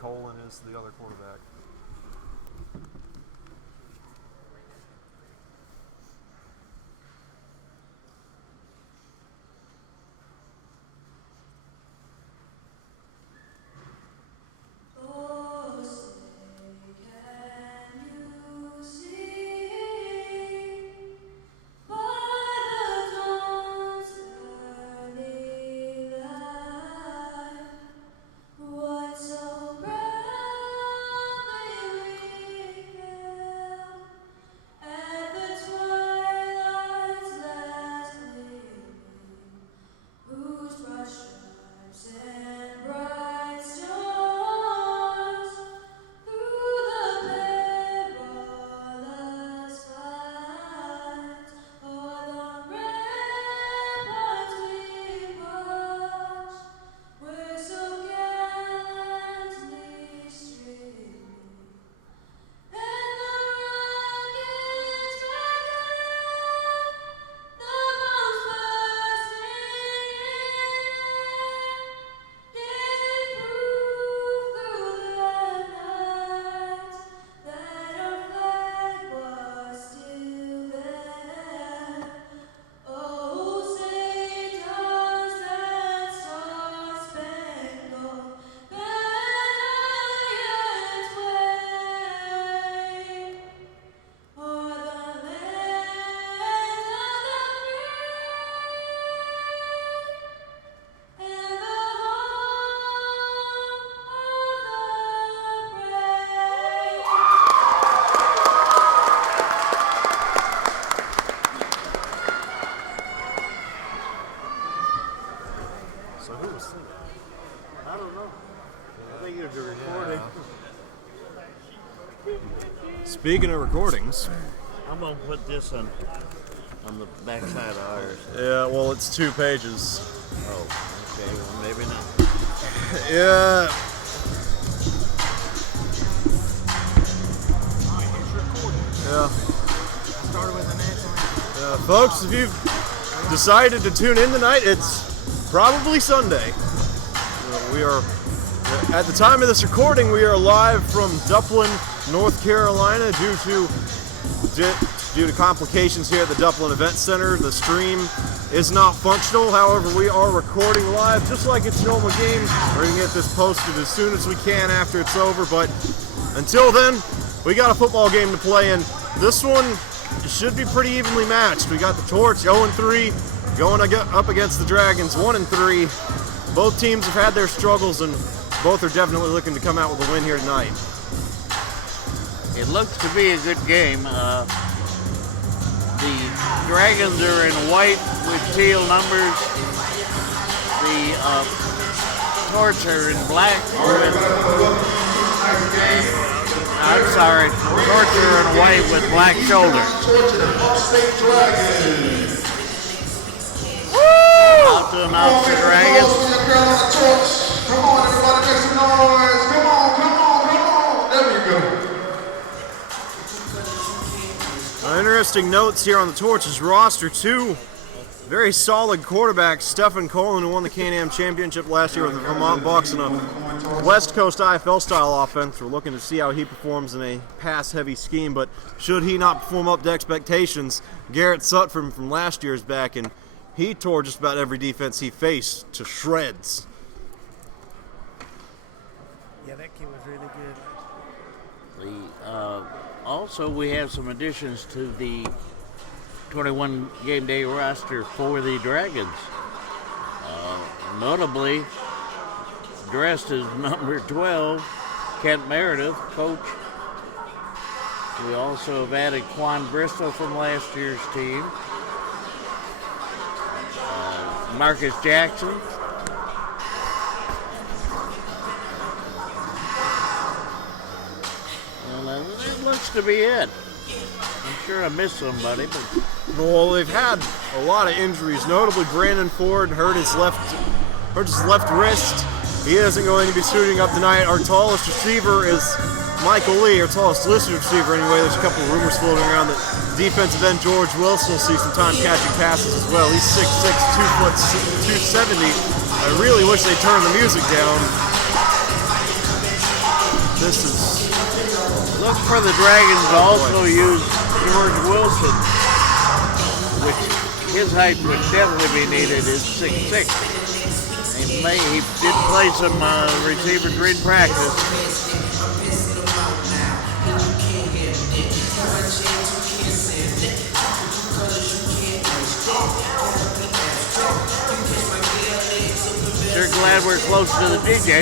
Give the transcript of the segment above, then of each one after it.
Colin is the other quarterback. I don't know. I think it'll be recording. Speaking of recordings, I'm going to put this on the back side of ours. yeah, well, it's 2 pages. Oh, okay. Well, maybe not. Yeah. Yeah. Started with an answer. Folks, if you've decided to tune in tonight, it's probably Sunday. We are, at the time of this recording, we are live from Dublin, North Carolina due to complications here at the Dublin Event Center. The stream is not functional. However, we are recording live just like it's a normal game. We're going to get this posted as soon as we can after it's over, but until then, we got a football game to play in. This one should be pretty evenly matched. We got the Torch 0-3 going up against the Dragons 1-3. Both teams have had their struggles and both are definitely looking to come out with a win here tonight. It looks to be a good game. The Dragons are in white with teal numbers. The Torch are in black I'm sorry, Torch are in white with black shoulders. Out to announce the Dragons. Come on, everybody, make some noise. Come on. There we go. Interesting notes here on the Torch's roster. 2 very solid quarterbacks. Stephen Colin, who won the Can-Am Championship last year with the Vermont Bucks in a West Coast IFL-style offense. We're looking to see how he performs in a pass-heavy scheme, but should he not perform up to expectations, Garrett Sutphin from last year's back, and he tore just about every defense he faced to shreds. Yeah, that kid was really good. Also, we have some additions to the 21 game day roster for the Dragons. Notably, dressed as number 12, Kent Meredith, coach. We also have added Quan Bristol from last year's team. Marcus Jackson. Well, that looks to be it. I'm sure I missed somebody, but Well, they've had a lot of injuries. Notably, Brandon Ford hurt his left wrist. He isn't going to be suiting up tonight. Our tallest receiver is Michael Lee, our tallest listed receiver anyway. There's a couple of rumors floating around that defensive end George Wilson will see some time catching passes as well. He's 6'6", 270. I really wish they'd turn the music down. This is Look for the Dragons to also use George Wilson, which his height would definitely be needed, is 6'6". He did play some receivers in practice. Sure glad we're close to the DJ.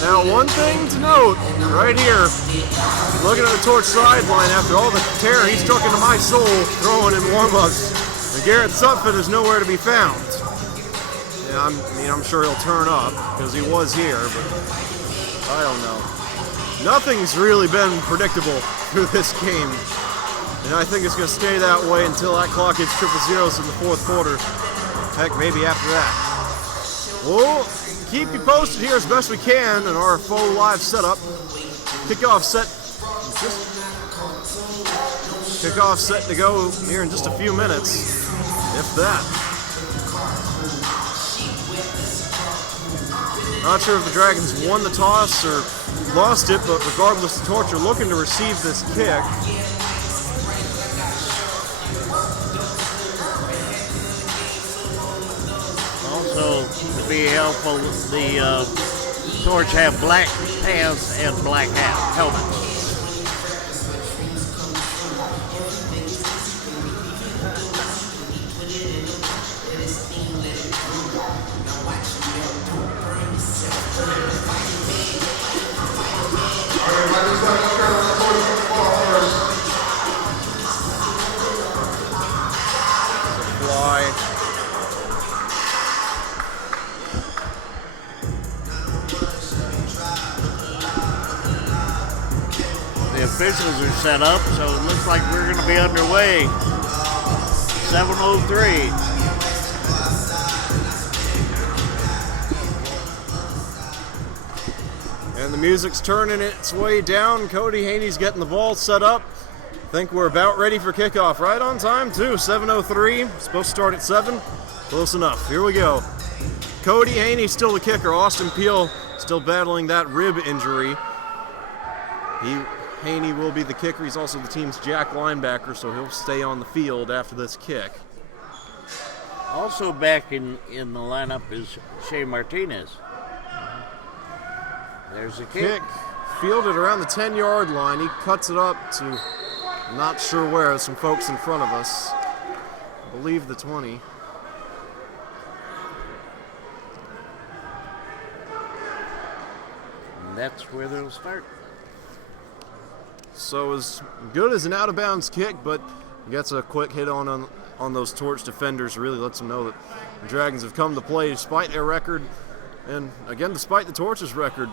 Now, one thing to note, right here, looking at the Torch sideline, after all the terror he struck into my soul throwing in warm-ups, Garrett Sutphin is nowhere to be found. Yeah, I'm sure he'll turn up, because he was here, but I don't know. Nothing's really been predictable through this game, and I think it's going to stay that way until that clock hits triple zeros in the fourth quarter. Heck, maybe after that. We'll keep you posted here as best we can in our full live setup. Kickoff set to go here in just a few minutes, if that. Not sure if the Dragons won the toss or lost it, but regardless, the Torch are looking to receive this kick. Also, to be helpful, the Torch have black pants and black helmets. The officials are set up, so it looks like we're going to be underway. 7:03. And the music's turning its way down. Cody Haney's getting the ball set up. I think we're about ready for kickoff. Right on time, too. 7:03. Supposed to start at 7. Close enough. Here we go. Cody Haney still the kicker. Austin Peel still battling that rib injury. Haney will be the kicker. He's also the team's jack linebacker, so he'll stay on the field after this kick. Also back in the lineup is Shea Martinez. There's a kick. Fielded around the 10-yard line. He cuts it up to, I'm not sure where, some folks in front of us. I believe the 20. And that's where they'll start. So as good as an out-of-bounds kick, but gets a quick hit on those Torch defenders. Really lets them know that the Dragons have come to play despite their record. And again, despite the Torch's record,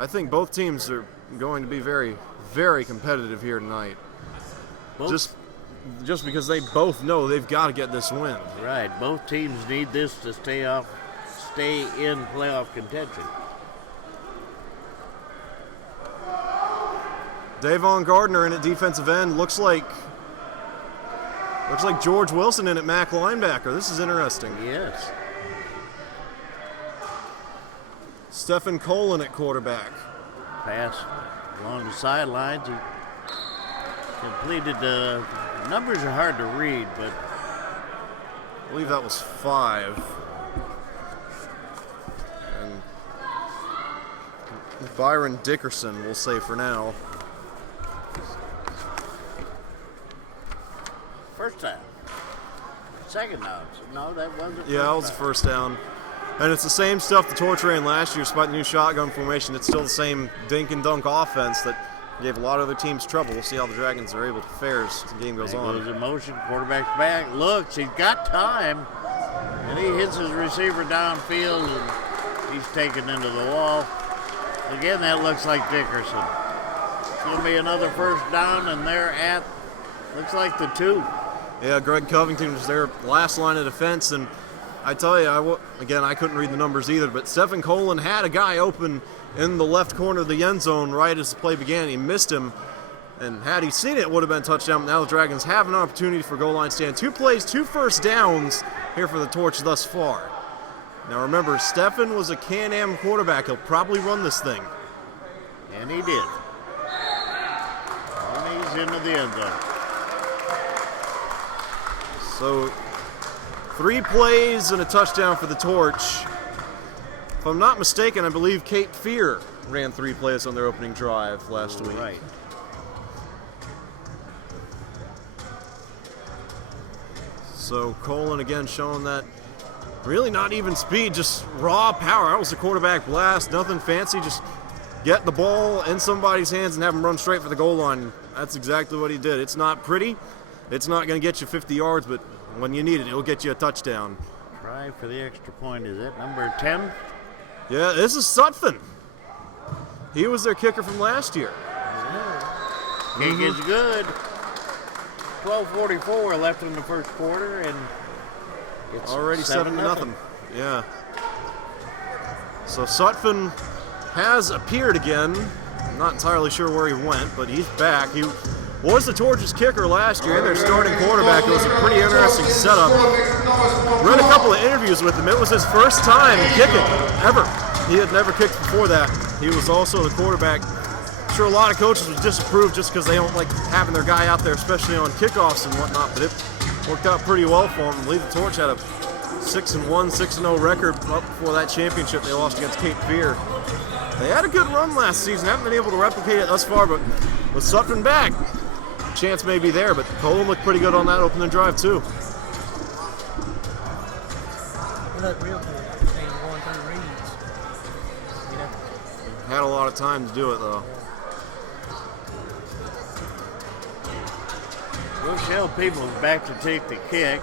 I think both teams are going to be very, very competitive here tonight. Just because they both know they've got to get this win. Right. Both teams need this to stay in playoff contention. Davon Gardner in at defensive end. Looks like George Wilson in at Mac linebacker. This is interesting. Yes. Stephen Colin at quarterback. Pass along the sidelines. He completed numbers are hard to read, but I believe that was 5. And Byron Dickerson, we'll say for now. first down. Second down. No, that wasn't. Yeah, that was the first down. And it's the same stuff the Torch ran last year, despite the new shotgun formation. It's still the same dink and dunk offense that gave a lot of other teams trouble. We'll see how the Dragons are able to fare as the game goes on. Goes in motion, quarterback's back, looks, he's got time, and he hits his receiver downfield, and he's taken into the wall. Again, that looks like Dickerson. It's going to be another first down, and they're at, looks like the 2. Yeah, Greg Covington was their last line of defense, and I tell you, again, I couldn't read the numbers either, but Stephen Colin had a guy open in the left corner of the end zone right as the play began. He missed him, And had he seen it, it would have been a touchdown. Now the Dragons have an opportunity for goal line stand. 2 plays, 2 first downs here for the Torch thus far. Now remember, Stefan was a Can-Am quarterback. He'll probably run this thing. And he did. And he's into the end zone. So 3 plays and a touchdown for the Torch. If I'm not mistaken, I believe Cape Fear ran 3 plays on their opening drive last week. Right. So Colin again showing that really not even speed, just raw power. That was the quarterback blast, nothing fancy, just get the ball in somebody's hands and have them run straight for the goal line. That's exactly what he did. It's not pretty. It's not going to get you 50 yards, but when you need it, it'll get you a touchdown. Try for the extra point. Is it number 10? Yeah, this is Sutphin. He was their kicker from last year. Kick is good. 12:44 left in the first quarter, and it's already 7-0. Yeah. So Sutphin has appeared again. I'm not entirely sure where he went, but he's back. He was the Torch's kicker last year, their starting quarterback. It was a pretty interesting setup. Read a couple of interviews with him. It was his first time kicking ever. He had never kicked before that. He was also the quarterback. I'm sure a lot of coaches would disapprove just because they don't like having their guy out there, especially on kickoffs and whatnot, but it worked out pretty well for him. I believe the Torch had a 6-1, 6-0 record up before that championship they lost against Cape Fear. They had a good run last season. Haven't been able to replicate it thus far, but with Sutphin back, chance may be there, but Colin looked pretty good on that opening drive too. He looked real good. He was going through reads. You know? Had a lot of time to do it though. Rochelle Peoples back to take the kick.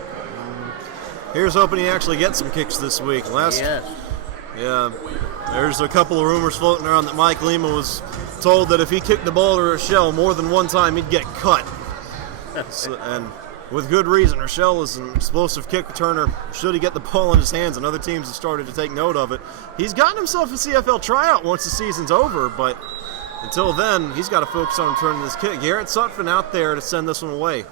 Here's hoping he actually gets some kicks this week. Yes. Yeah, there's a couple of rumors floating around that Mike Lima was told that if he kicked the ball to Rochelle more than one time, he'd get cut. And with good reason. Rochelle is an explosive kick returner. Should he get the ball in his hands, and other teams have started to take note of it. He's gotten himself a CFL tryout once the season's over, but until then, he's got to focus on returning this kick. Garrett Sutphin out there to send this one away.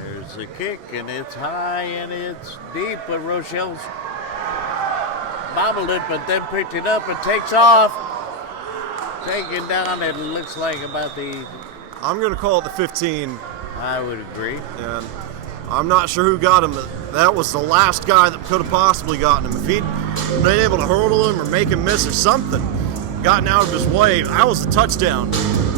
There's the kick, and it's high and it's deep, but Rochelle's bobbled it, but then picked it up and takes off. Taken down, it looks like about the... I'm going to call it the 15. I would agree. And I'm not sure who got him. That was the last guy that could have possibly gotten him. If he'd been able to hurdle him or make him miss or something, gotten out of his way, that was a touchdown.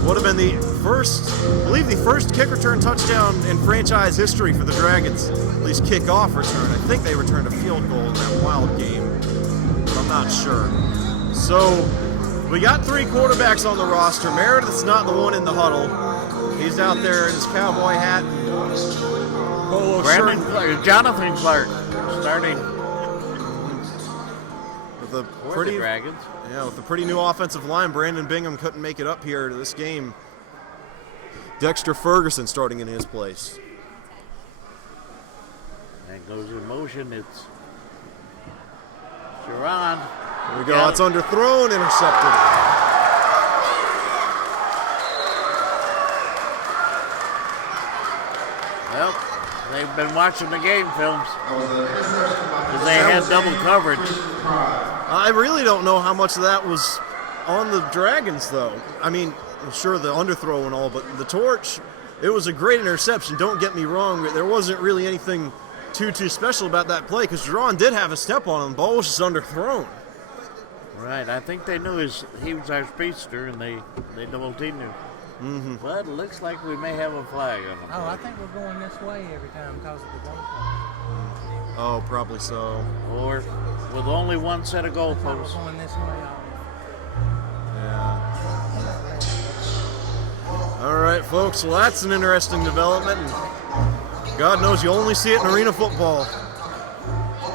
Would have been the first, I believe the first kick return touchdown in franchise history for the Dragons. At least kickoff return. I think they returned a field goal in that wild game, but I'm not sure. So we got 3 quarterbacks on the roster. Meredith's not the one in the huddle. He's out there in his cowboy hat and polo Brandon shirt. Clark, Jonathan Clark starting With a for pretty, the Dragons. yeah, with a pretty new offensive line. Brandon Bingham couldn't make it up here to this game. Dexter Ferguson starting in his place. That goes in motion. It's Sharon. Here we go. It's underthrown, intercepted. Well, they've been watching the game films because they had double coverage. I really don't know how much of that was on the Dragons, though. I mean, I'm sure the underthrow and all, but the Torch, it was a great interception. Don't get me wrong. There wasn't really anything too special about that play because Jerron did have a step on him. The ball was just underthrown. Right, I think they knew he was our speedster, and they double teamed him. Mm-hmm. But it looks like we may have a flag on him. Oh, I think we're going this way every time because of the goal. Oh, probably so. Or with only one set of We're goalposts. going this way. Yeah. All right, folks. Well, that's an interesting development. And God knows you only see it in arena football.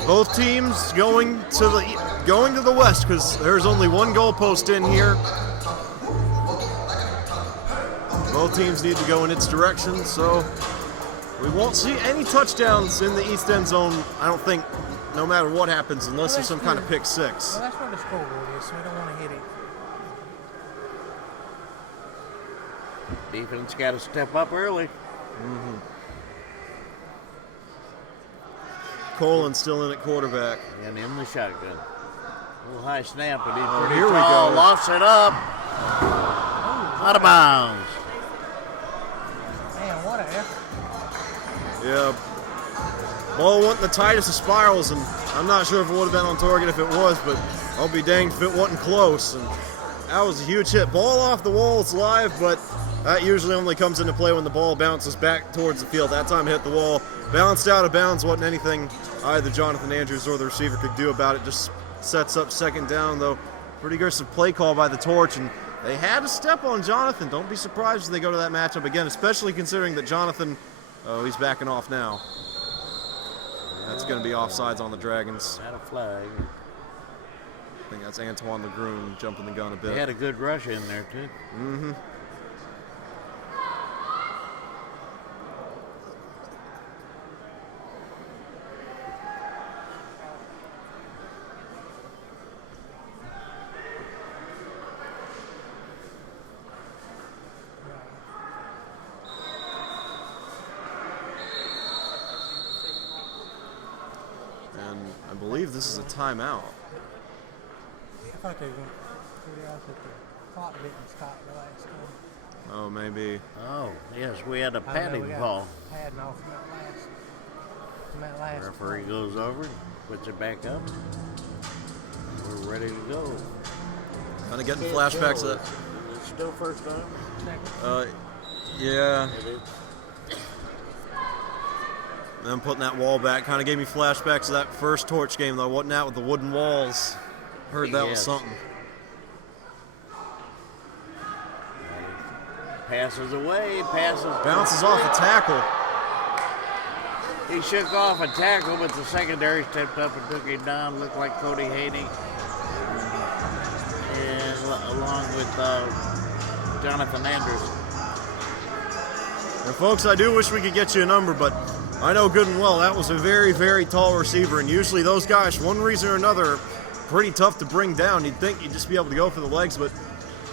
Both teams going to the west because there's only one goalpost in here. Both teams need to go in its direction, so we won't see any touchdowns in the east end zone, I don't think, no matter what happens, unless there's some kind of pick six. Well, that's where the scoreboard is, so we don't want to hit it. Defense got to step up early. Colin still in at quarterback. And in the shotgun. A little high snap, but he's Oh, pretty here we tall. go. Lofts it up. Out of bounds. Man, what a effort. Yeah. Ball wasn't the tightest of spirals, and I'm not sure if it would have been on target if it was, but I'll be danged if it wasn't close. And that was a huge hit. Ball off the wall, it's live, but that usually only comes into play when the ball bounces back towards the field. That time it hit the wall. Bounced out of bounds, wasn't anything either Jonathan Andrews or the receiver could do about it. Just sets up second down, though. Pretty aggressive play call by the Torch, and they had to step on Jonathan. Don't be surprised if they go to that matchup again, especially considering that Jonathan, he's backing off now. That's going to be offsides on the Dragons. Had a flag. I think that's Antoine Legrune jumping the gun a bit. They had a good rush in there, too. Mm-hmm. And I believe this is a timeout. I thought they were going to figure out that the clock didn't stop the last time. Oh, maybe. Oh, yes, we had a I know padding we got call. padding off from that last Referee goes over, puts it back up. We're ready to go. Kind of getting flashbacks of that. It's still first down. Yeah. It is. Them putting that wall back kind of gave me flashbacks of that first Torch game, though. Wasn't that with the wooden walls? Heard that was Yes. something. Passes away, passes. Bounces off a tackle. He shook off a tackle, but the secondary stepped up and took him down. Looked like Cody Haney. And along with Jonathan Andrews. And folks, I do wish we could get you a number, but I know good and well that was a very, very tall receiver, and usually those guys, for one reason or another, are pretty tough to bring down. You'd think you'd just be able to go for the legs, but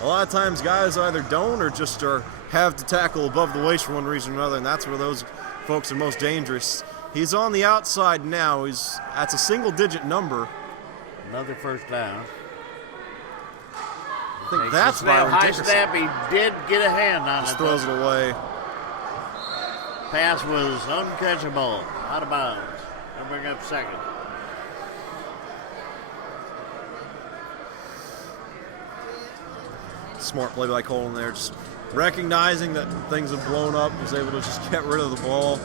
a lot of times guys either don't or just have to tackle above the waist for one reason or another, and that's where those folks are most dangerous. He's on the outside now. That's a single-digit number. Another first down. I think that's Byron high Dickerson. snap. He did get a hand on Just it. throws it away. Pass was uncatchable. Out of bounds. They'll bring up second. Smart play by Colin there, just recognizing that things have blown up, was able to just get rid of the ball.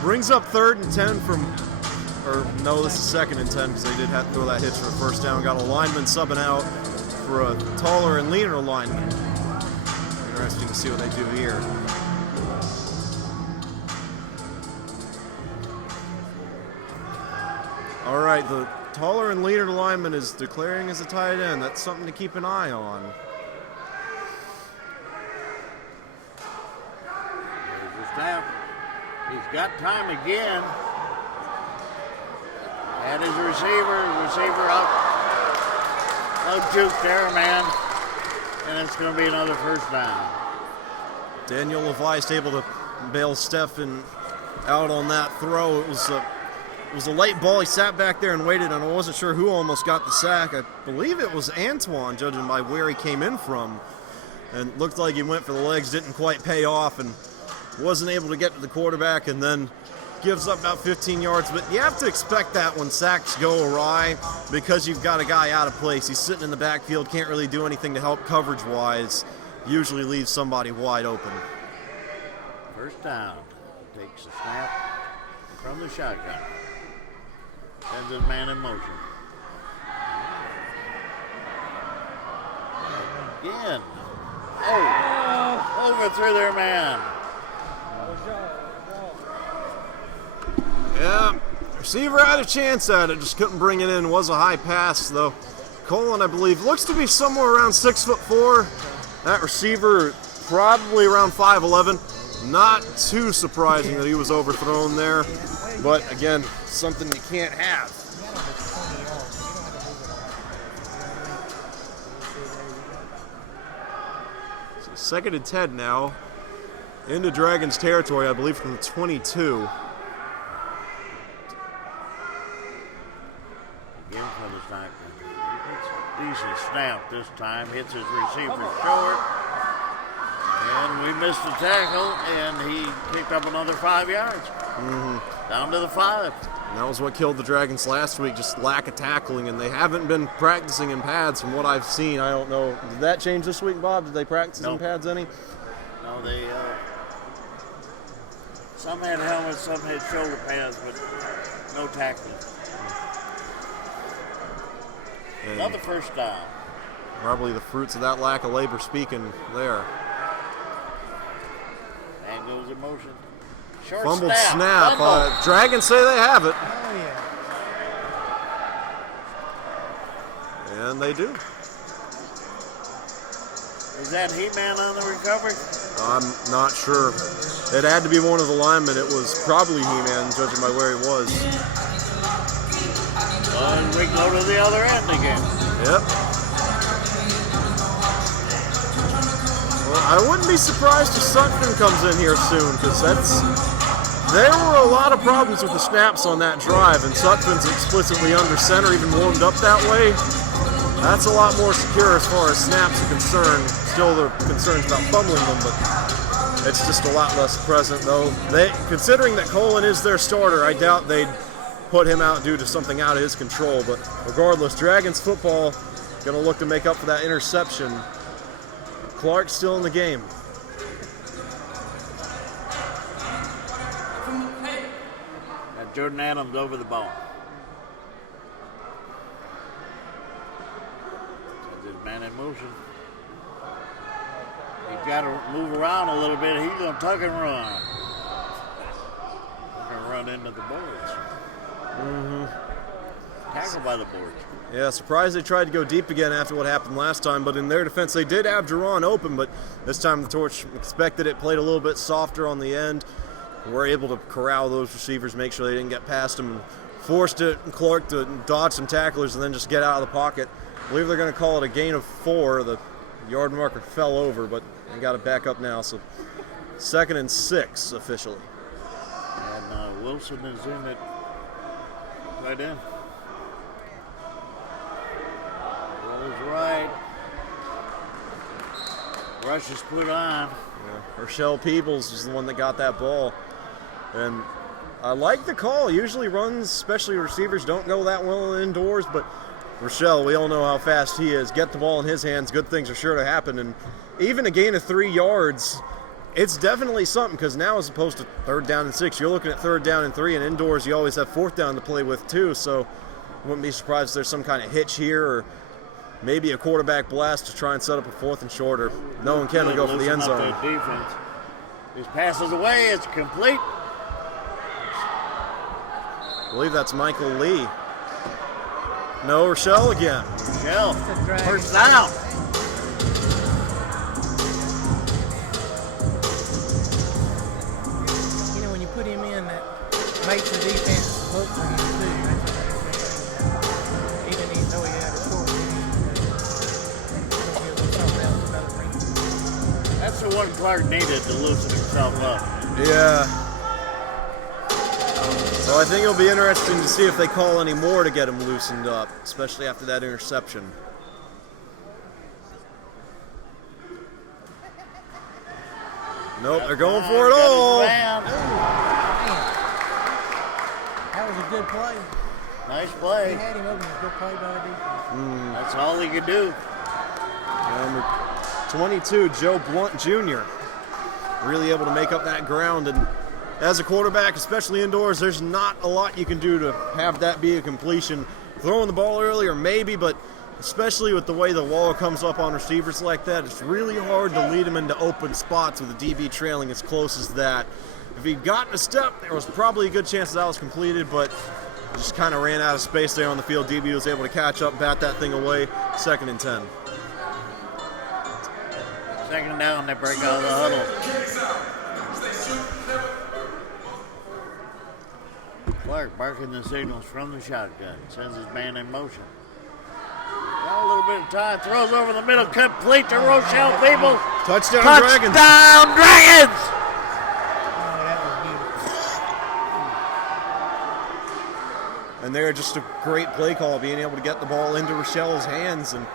Brings up 3rd and 10 no, this is 2nd and 10 because they did have to throw that hitch for a first down. Got a lineman subbing out for a taller and leaner lineman. Interesting to see what they do here. All right, the taller and leaner lineman is declaring as a tight end. That's something to keep an eye on. There's the snap. He's got time again. Had his receiver out juke there, man. And it's going to be another first down. Daniel Levice able to bail Stephen out on that throw. It was a late ball. He sat back there and waited, and I wasn't sure who almost got the sack. I believe it was Antoine, judging by where he came in from. And looked like he went for the legs, didn't quite pay off, and wasn't able to get to the quarterback, and then gives up about 15 yards. But you have to expect that when sacks go awry because you've got a guy out of place. He's sitting in the backfield, can't really do anything to help coverage-wise. Usually leaves somebody wide open. First down. Takes a snap from the shotgun. Sends his man in motion. Again. Oh! Overthrew their man. Yeah, receiver had a chance at it, just couldn't bring it in. It was a high pass, though. Colin, I believe, looks to be somewhere around 6'4". That receiver probably around 5'11". Not too surprising that he was overthrown there, but again, something you can't have. So Second and 10 now. Into Dragons territory, I believe, from the 22. Again for the snap. Decent snap this time. Hits his receiver short. And we missed the tackle, and he picked up another 5 yards. Down to the 5. And that was what killed the Dragons last week, just lack of tackling, and they haven't been practicing in pads from what I've seen. I don't know. Did that change this week, Bob? Did they practice in pads any? No, they some had helmets, some had shoulder pads, but no tackling. And Another first down. probably the fruits of that lack of labor speaking there. And goes in motion. Short Fumbled snap. snap. Dragons say they have it. Oh, yeah. And they do. Is that He-Man on the recovery? I'm not sure. It had to be one of the linemen. It was probably He-Man, judging by where he was. And we go to the other end again. Yep. Well, I wouldn't be surprised if Sutton comes in here soon, because there were a lot of problems with the snaps on that drive, and Sutton's explicitly under center, even warmed up that way. That's a lot more secure as far as snaps are concerned. Still, there are concerns about fumbling them, but it's just a lot less present, though. Considering that Colin is their starter, I doubt they'd put him out due to something out of his control. But regardless, Dragons football going to look to make up for that interception. Clark's still in the game. Got Jordan Adams over the ball. This man in motion. He's got to move around a little bit. He's going to tuck and run. Going to run into the boards. Tackled by the boards. Yeah, surprised they tried to go deep again after what happened last time, but in their defense, they did have Jerron open, but this time the Torch expected it, played a little bit softer on the end. Were able to corral those receivers, make sure they didn't get past them, and forced Clark to dodge some tacklers and then just get out of the pocket. I believe they're going to call it a gain of 4. The yard marker fell over, but they got it back up now, so 2nd and 6 officially. And Wilson is in it right in. Goes right. Rush is put on. Yeah, Herschel Peebles is the one that got that ball. And I like the call. Usually runs, especially receivers, don't go that well indoors, but Rochelle, we all know how fast he is. Get the ball in his hands, good things are sure to happen. And even a gain of 3 yards, it's definitely something, because now as opposed to 3rd down and 6, you're looking at 3rd down and 3, and indoors you always have 4th down to play with too, so wouldn't be surprised if there's some kind of hitch here or maybe a quarterback blast to try and set up a 4th and shorter. No one can go for the end zone. Defense. His passes away, it's complete. I believe that's Michael Lee. No, Rochelle again. Rochelle, first down. You know, when you put him in, that makes the defense look for him too. Even though he had a short game, That's the one Clark needed to loosen himself up. Yeah. So I think it'll be interesting to see if they call any more to get him loosened up, especially after that interception. Nope, they're going for it all. that was a good play. Nice He play. had him open. A good play by the defense. That's all he could do. Number 22, Joe Blunt Jr. really able to make up that ground, and as a quarterback, especially indoors, there's not a lot you can do to have that be a completion. Throwing the ball earlier, maybe, but especially with the way the wall comes up on receivers like that, it's really hard to lead them into open spots with the DB trailing as close as that. If he'd gotten a step, there was probably a good chance that was completed, but just kind of ran out of space there on the field. DB was able to catch up, bat that thing away. 2nd and 10. 2nd down, they break out of the huddle. Clark barking the signals from the shotgun. Sends his man in motion. Got a little bit of time. Throws over the middle. Complete to Rochelle Peebles. Touchdown, Dragons. Touchdown, Dragons! Oh, that was beautiful. And they're just a great play call, being able to get the ball into Rochelle's hands, and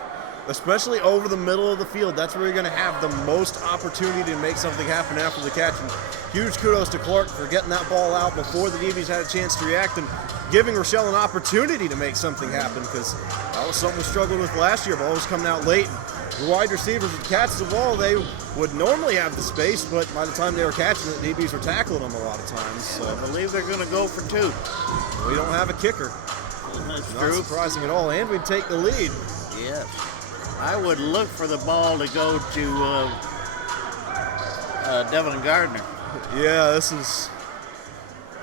especially over the middle of the field. That's where you're going to have the most opportunity to make something happen after the catch. And huge kudos to Clark for getting that ball out before the DBs had a chance to react and giving Rochelle an opportunity to make something happen, because that was something we struggled with last year. Ball was coming out late. The wide receivers would catch the ball. They would normally have the space, but by the time they were catching it, DBs were tackling them a lot of times. So I believe they're going to go for 2. we don't have a kicker. That's Not true. surprising at all, and we'd take the lead. Yes. I would look for the ball to go to Devin Gardner. Yeah, this is,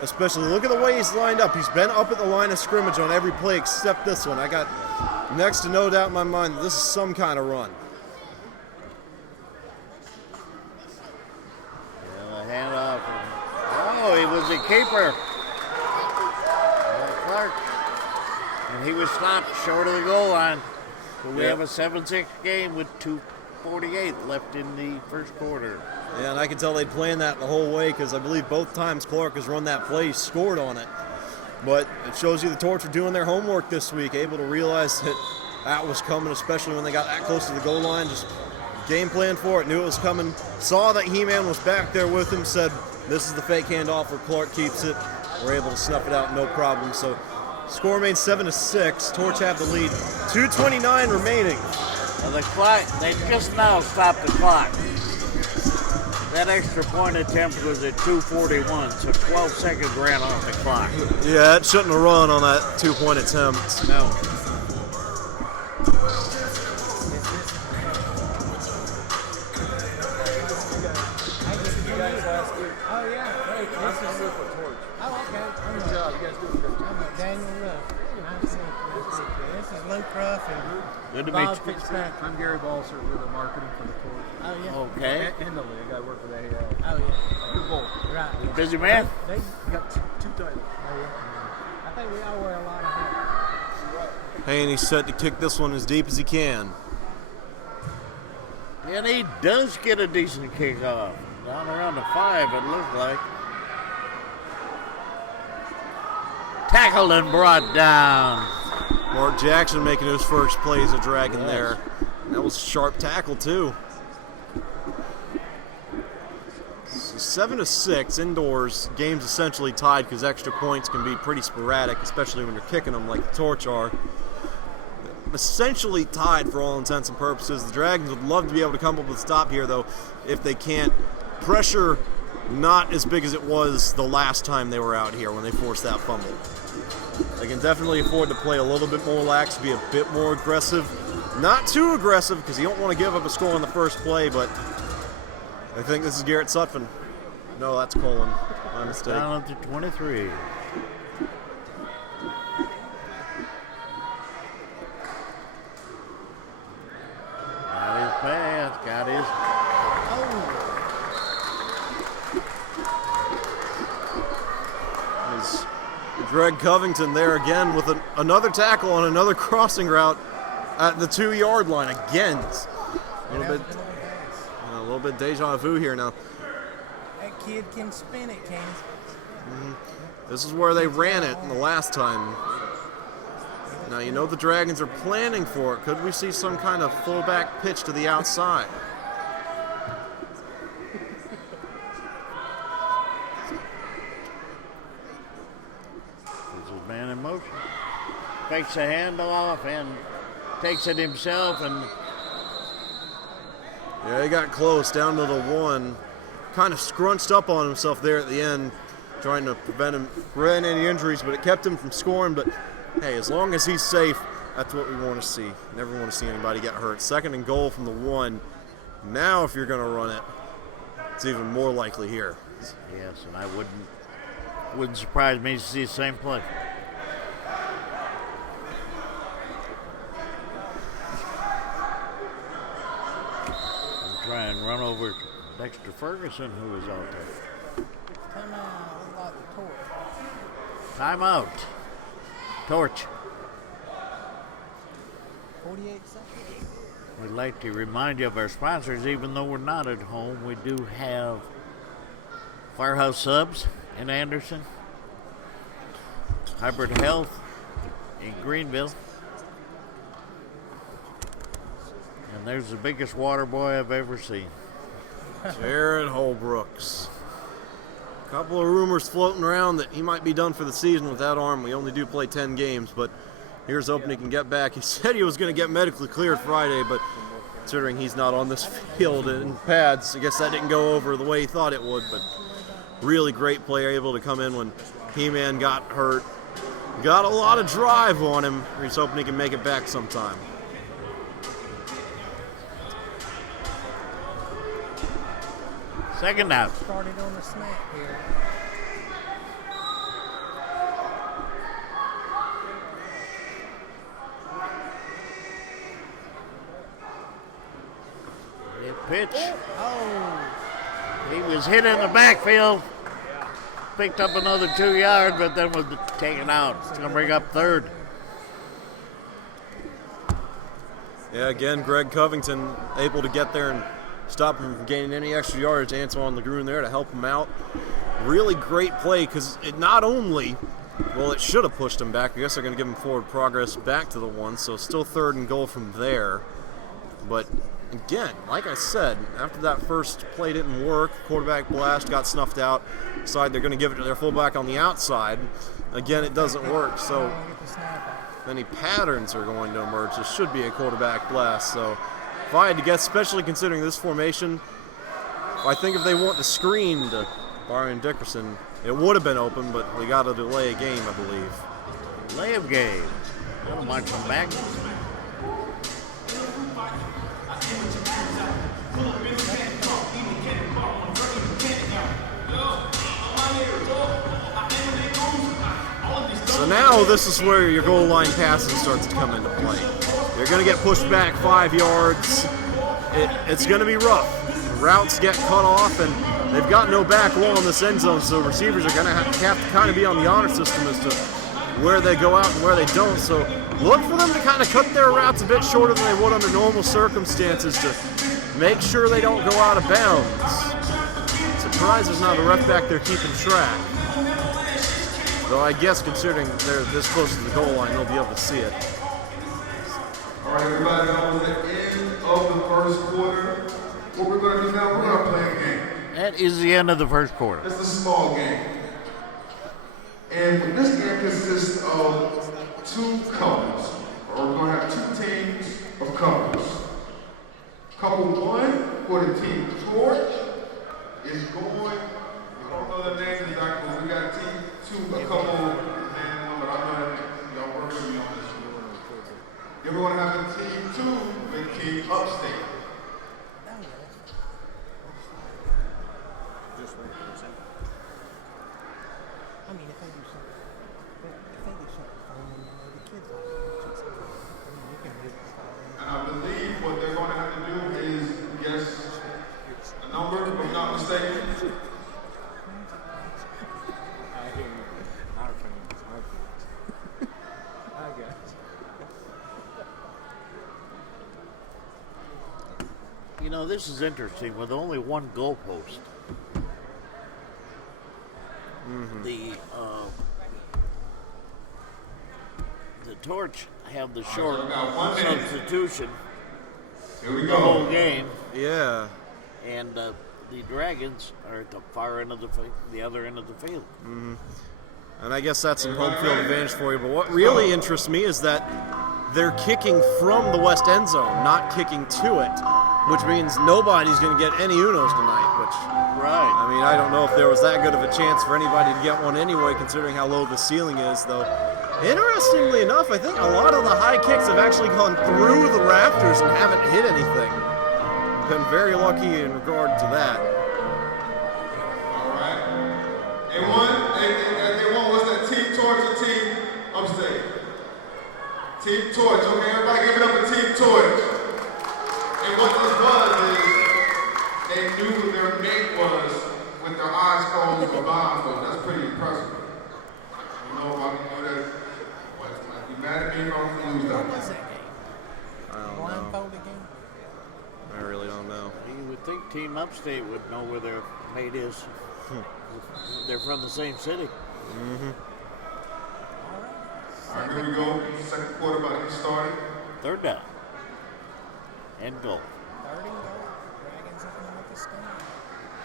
especially look at the way he's lined up. He's been up at the line of scrimmage on every play except this one. I got next to no doubt in my mind that this is some kind of run. Yeah, the handoff. Oh, he was a keeper. Clark. And he was stopped short of the goal line. So we have a 7-6 game with 2:48 left in the first quarter. Yeah, and I can tell they planned that the whole way, because I believe both times Clark has run that play, scored on it. But it shows you the Torch are doing their homework this week, able to realize that was coming, especially when they got that close to the goal line. Just game plan for it, knew it was coming, saw that He-Man was back there with him, said, this is the fake handoff where Clark keeps it. We're able to snuff it out, no problem. So score remains 7-6. Torch have the lead. 2:29 remaining. Now the clock, they just now stopped the clock. That extra point attempt was at 2:41, so 12 seconds ran off the clock. Yeah, it shouldn't have run on that 2-point attempt. No. Oh, yeah. Great. This is Torch. Oh, okay. Good job. You guys do a good job. I'm Daniel Ruff. Nice to meet you. This is Luke Ruff and Good to Bob meet you. Fitzpatrick. I'm Gary Balser with the marketing for the Torch. Oh, yeah. Okay. And the league. I work with AAL. Oh, yeah. Good boy. Right. Busy man? They, You got two titles. oh, yeah. I think we all wear a lot of hats. Haney's set to kick this one as deep as he can. And he does get a decent kickoff. Down around the 5, it looked like. Tackled and brought down. Mark Jackson making his first play as a Dragon there. That was a sharp tackle, too. So 7-6 indoors. Game's essentially tied because extra points can be pretty sporadic, especially when you're kicking them like the Torch are. Essentially tied for all intents and purposes. The Dragons would love to be able to come up with a stop here, though, if they can't. Pressure not as big as it was the last time they were out here when they forced that fumble. They can definitely afford to play a little bit more lax, be a bit more aggressive. Not too aggressive, because you don't want to give up a score on the first play, but I think this is Garrett Sutphin. No, that's Colin. My mistake. Down to 23. Got his pass, got his. Is Greg Covington there again with another tackle on another crossing route at the 2-yard line again. A little bit deja vu here now. That kid can spin it, can he? This is where they ran it the last time. Now you know the Dragons are planning for it. Could we see some kind of fullback pitch to the outside? This is man in motion. Fakes a handoff and takes it himself, and Yeah, he got close down to the 1. Kind of scrunched up on himself there at the end, trying to prevent any injuries, but it kept him from scoring. But hey, as long as he's safe, that's what we want to see. Never want to see anybody get hurt. 2nd and goal from the 1. Now if you're going to run it, it's even more likely here. yes, and I wouldn't surprise me to see the same play. Try and run over Dexter Ferguson, who was out there. Come on, look like the Torch. Timeout. Torch. 48 seconds. We'd like to remind you of our sponsors. Even though we're not at home, we do have Firehouse Subs in Anderson, Hybrid Health in Greenville, and there's the biggest water boy I've ever seen. Jared Holbrooks. A couple of rumors floating around that he might be done for the season with that arm. We only do play 10 games, but here's hoping he can get back. He said he was going to get medically cleared Friday, but considering he's not on this field in pads, I guess that didn't go over the way he thought it would, but really great player, able to come in when He-Man got hurt. Got a lot of drive on him. He's hoping he can make it back sometime. Second out. Started on the snap here. The pitch. Oh, He was hit in the backfield. Picked up another 2 yards, but then was taken out. It's going to bring up third. Yeah, again, Greg Covington able to get there and stop him from gaining any extra yards. Antoine Legrune there to help him out. Really great play because it not only, well, it should have pushed him back. I guess they're going to give him forward progress back to the one, so still third and goal from there. But again, like I said, after that first play didn't work, quarterback blast got snuffed out. Decide they're going to give it to their fullback on the outside. Again, it doesn't work, so get the snap out. any patterns are going to emerge. This should be a quarterback blast. So if I had to guess, especially considering this formation, I think if they want the screen to Byron Dickerson, it would have been open, but we got to delay a game, I believe. Delay of game. I don't mind coming back. So now this is where your goal line passing starts to come into play. You're going to get pushed back 5 yards. It's going to be rough. Routes get cut off, and they've got no back wall in this end zone, so receivers are going to have to kind of be on the honor system as to where they go out and where they don't. So look for them to kind of cut their routes a bit shorter than they would under normal circumstances to make sure they don't go out of bounds. Surprised there's not a ref back there keeping track. Though I guess considering they're this close to the goal line, they'll be able to see it. All right, everybody, that was the end of the first quarter. What we're going to do now, we're going to play a game. That is the end of the first quarter. It's a small game. And this game consists of two couples. Or we're going to have two teams of couples. Couple one for the team Torch is going, I don't know the names exactly, but we got team two, a couple, and but I know that y'all work with me on this one. Then we're going to have a team two with Team Upstate. I mean, if they do something, the kids will. I mean, you can do it. And I believe what they're going to have to do is guess a number, if I'm not mistaken. I hear you. Our fans. I got you. You know, this is interesting with only one goalpost. The Torch have the short substitution Here we the whole go. game, Yeah. and the Dragons are at the far end of the other end of the field. And I guess that's some home field advantage for you. But what really interests me is that they're kicking from the west end zone, not kicking to it, which means nobody's going to get any Unos tonight, which, Right. I mean, I don't know if there was that good of a chance for anybody to get one anyway, considering how low the ceiling is, though. Interestingly enough, I think a lot of the high kicks have actually gone through the rafters and haven't hit anything. Been very lucky in regard to that. All right. And one was that Team Torch or Team Upstate? Team Torch. Okay, everybody give it up for Team Torch. And what this was is they knew who their mate was with their eyes closed or blindfolded. That's pretty impressive. You know, if I can do that, what, be mad at me if I'm confused What out was there. that game? I don't know. Blindfolded game? really don't know. You would think Team Upstate would know where their mate is. They're from the same city. Mm-hmm. All right, here we go. Second quarter about to get started. Third down. And goal. Third and goal. Dragons opening up the score.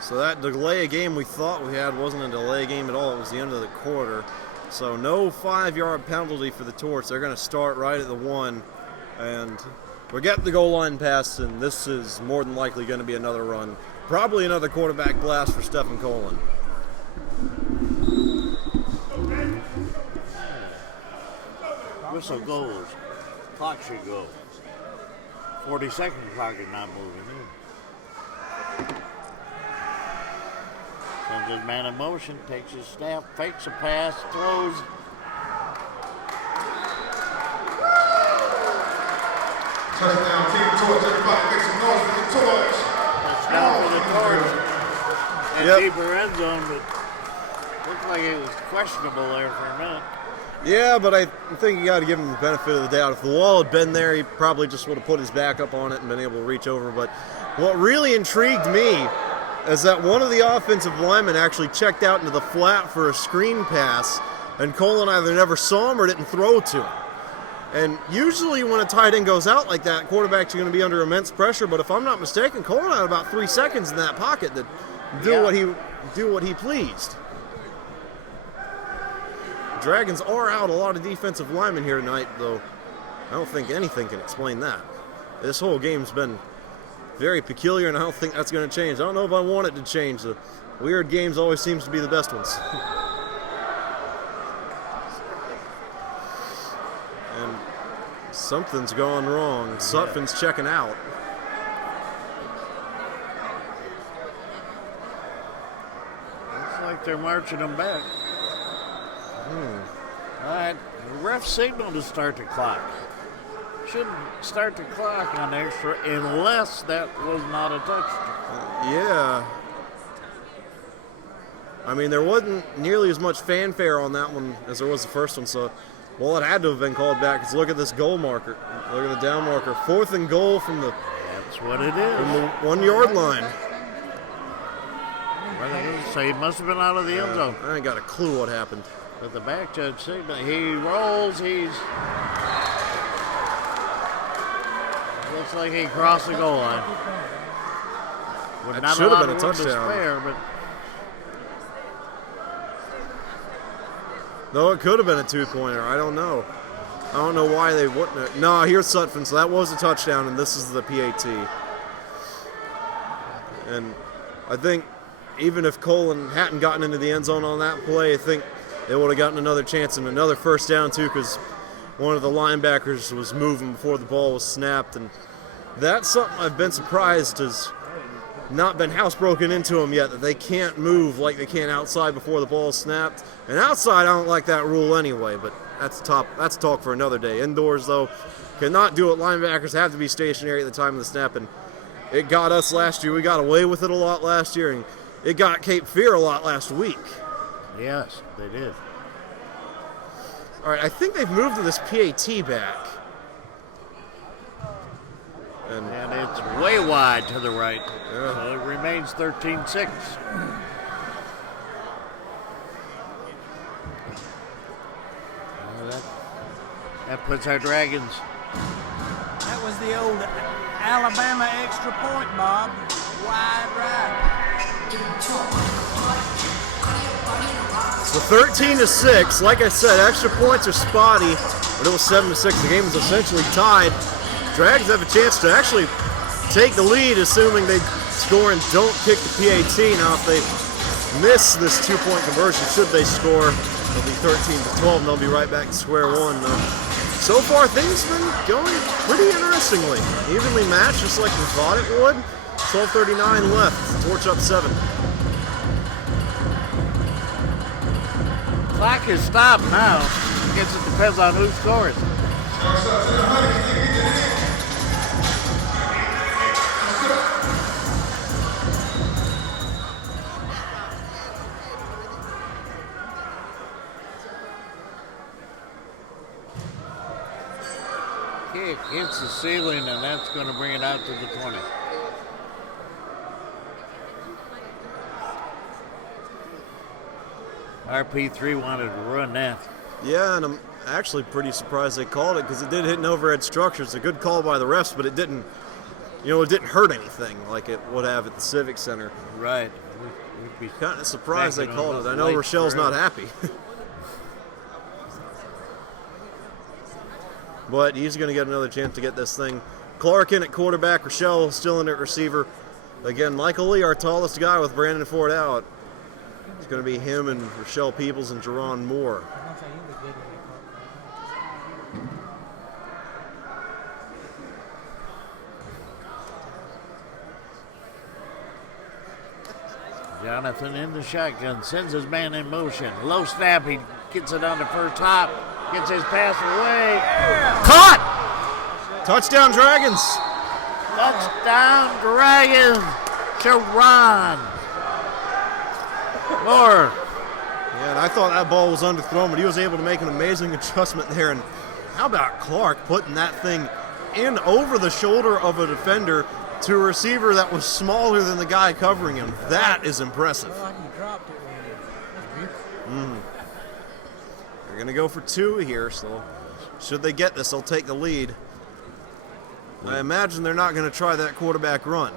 So that delay game we thought we had wasn't a delay game at all. It was the end of the quarter. So no 5-yard penalty for the Torch. They're going to start right at the 1. And we're getting the goal line pass, and this is more than likely going to be another run. Probably another quarterback blast for Stephen Colin. Whistle goes. Clock should go. 40-second clock is not moving. Sends his man in motion, takes his snap, fakes a pass, throws. Touchdown, Team Torch. Everybody make some noise for the Torch. Touchdown for the Torch. And Yep. deeper end zone, but looked like it was questionable there for a minute. Yeah, but I think you got to give him the benefit of the doubt. If the wall had been there, he probably just would have put his back up on it and been able to reach over. But what really intrigued me is that one of the offensive linemen actually checked out into the flat for a screen pass, and Colin either never saw him or didn't throw to him. And usually when a tight end goes out like that, quarterback's going to be under immense pressure. But if I'm not mistaken, Colin had about 3 seconds in that pocket to do what he pleased. Dragons are out a lot of defensive linemen here tonight, though I don't think anything can explain that. This whole game's been very peculiar, and I don't think that's going to change. I don't know if I want it to change. The weird games always seems to be the best ones. And something's gone wrong. Sutphin's checking out. Looks like they're marching them back. All right, the ref signaled to start the clock. Shouldn't start the clock on extra unless that was not a touchdown. Yeah. I mean, there wasn't nearly as much fanfare on that one as there was the first one, so, well, it had to have been called back. Because look at this goal marker. Look at the down marker. 4th and goal from the That's what it is. 1-yard line. So he must have been out of the end zone. I ain't got a clue what happened. But the back judge signal, he rolls, looks like he crossed the goal line. With That not should have lot been a of room to touchdown. spare, but No, it could have been a 2-pointer. I don't know. I don't know why they wouldn't have. No, here's Sutphin, so that was a touchdown, and this is the PAT. And I think even if Colin hadn't gotten into the end zone on that play, I think they would have gotten another chance and another first down, too, because one of the linebackers was moving before the ball was snapped. And that's something I've been surprised has not been housebroken into them yet, that they can't move like they can outside before the ball is snapped. And outside, I don't like that rule anyway, but that's talk for another day. Indoors, though, cannot do it. Linebackers have to be stationary at the time of the snap, and it got us last year. We got away with it a lot last year, and it got Cape Fear a lot last week. yes, they did. All right, I think they've moved this PAT back. And it's way wide to the right. Yeah. So it remains 13-6. That puts our Dragons. That was the old Alabama extra point, Bob. Wide right. So 13-6. Like I said, extra points are spotty, but it was 7-6. The game was essentially tied. Dragons have a chance to actually take the lead, assuming they score and don't kick the PAT. Now, if they miss this 2-point conversion, should they score, it'll be 13-12, and they'll be right back to square one. So far, things have been going pretty interestingly. Evenly matched, just like we thought it would. 12:39 left. Torch up 7. Clock is stopped now. I guess it depends on who scores. Kick hits the ceiling, and that's going to bring it out to the 20. RP3 wanted to run that. Yeah, and I'm actually pretty surprised they called it because it did hit an overhead structure. It's a good call by the refs, but it didn't, it didn't hurt anything like it would have at the Civic Center. Right. We'd be Kind of surprised they backing on called it. those I know lights Rochelle's not forever. happy. But he's going to get another chance to get this thing. Clark in at quarterback, Rochelle still in at receiver. Again, Michael Lee, our tallest guy with Brandon Ford out. It's going to be him and Rochelle Peoples and Jerron Moore. Jonathan in the shotgun, sends his man in motion. Low snap, he gets it on the first hop, gets his pass away. Caught! Touchdown, Dragons! Touchdown, Dragon! Sharon! Moore. Yeah, and I thought that ball was underthrown, but he was able to make an amazing adjustment there. And how about Clark putting that thing in over the shoulder of a defender to a receiver that was smaller than the guy covering him? That is impressive. Like he dropped it when that's beautiful. They're going to go for 2 here, so should they get this, they'll take the lead. I imagine they're not going to try that quarterback run.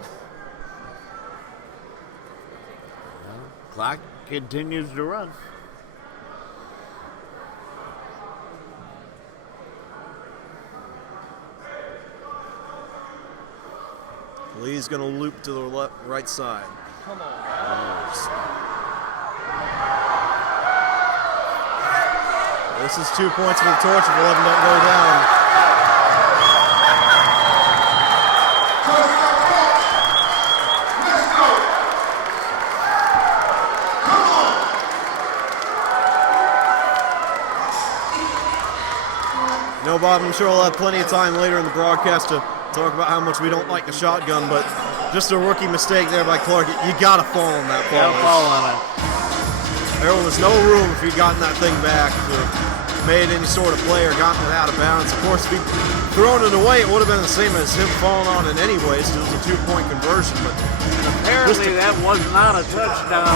Clock continues to run. Lee's going to loop to the right side. Come on. This is 2 points for the Torch if 11 don't go down. No, Bob, I'm sure we'll have plenty of time later in the broadcast to talk about how much we don't like the shotgun, but just a rookie mistake there by Clark. You got to fall on that ball. Gotta fall on it. There was no room if he'd gotten that thing back to made any sort of play or gotten it out of bounds. Of course, if he'd thrown it away, it would have been the same as him falling on it anyways, because it was a 2-point conversion. But Apparently that was not a touchdown.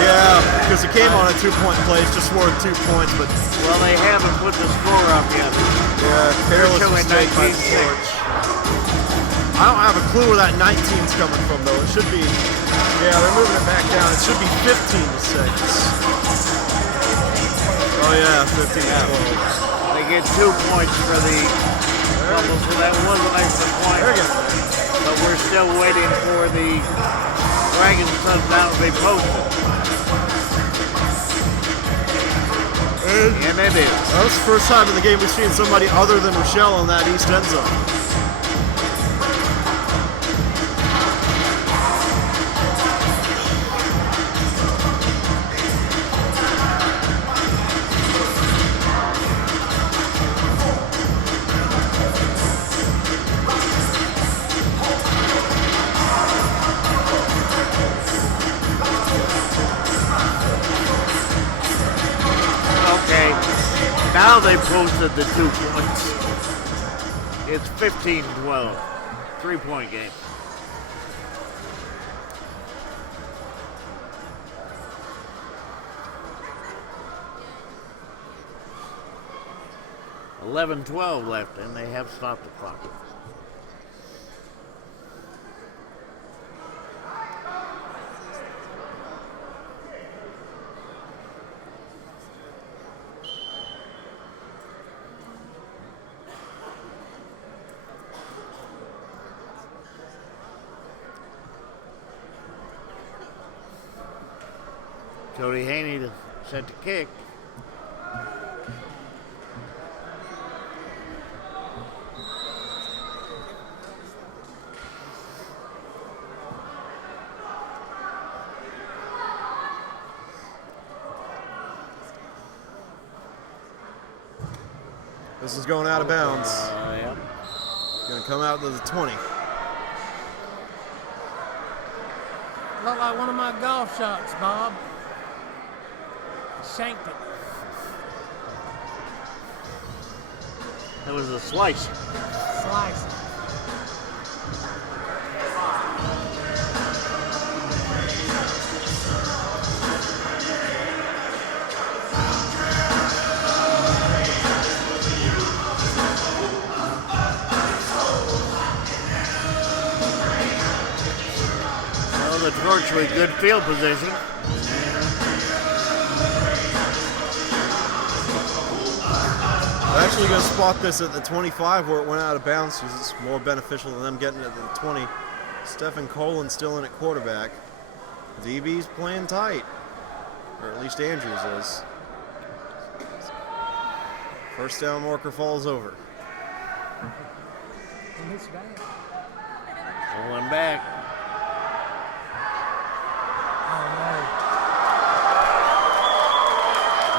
yeah, because it came on a 2-point play. It's just worth 2 points, but Well, they haven't put the score up yet. yeah, careless showing mistake by 19-6. Torch. I don't have a clue where that 19's coming from, though. It should be, yeah, they're moving it back down. It should be 15-6. Oh, yeah, 15-12. They get 2 points for the fumble, so that was an extra point. They're getting there. But we're still waiting for the Dragons touchdown to be posted. And it is. That was the first time in the game we've seen somebody other than Rochelle in that east end zone. Okay. Now they posted the 2 points. It's 15-12. 3-point game. $11-12 left, and they have stopped the clock. Cody Haney to set the kick. This is going out of bounds. Yep. Going to come out to the 20. Looked like one of my golf shots, Bob. Shanked it. It was a slice. Slice it. Torch with good field position. I'm actually going to spot this at the 25 where it went out of bounds because it's more beneficial than them getting it at the 20. Stephen Colan still in at quarterback. DB's playing tight, or at least Andrews is. First down marker falls over. And it's back. Pulling back. Oh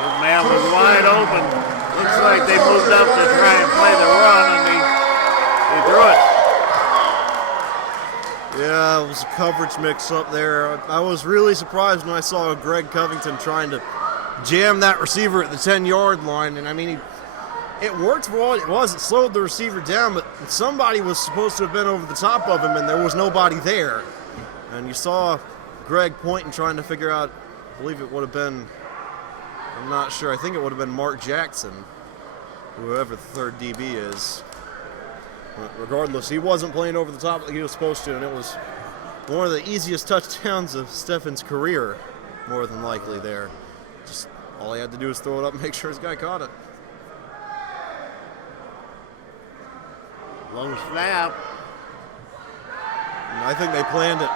This man was wide open. Looks like they moved up to try and play the run, and they threw it. Yeah, it was a coverage mix-up there. I was really surprised when I saw Greg Covington trying to jam that receiver at the 10-yard line. And, I mean, it worked for what it was. It slowed the receiver down, but somebody was supposed to have been over the top of him, and there was nobody there. And you saw Greg pointing, trying to figure out, I believe it would have been, I'm not sure, I think it would have been Mark Jackson, whoever the third DB is. But regardless, he wasn't playing over the top like he was supposed to, and it was one of the easiest touchdowns of Stephen's career, more than likely there. Just all he had to do was throw it up and make sure his guy caught it. Low snap. And I think they planned it.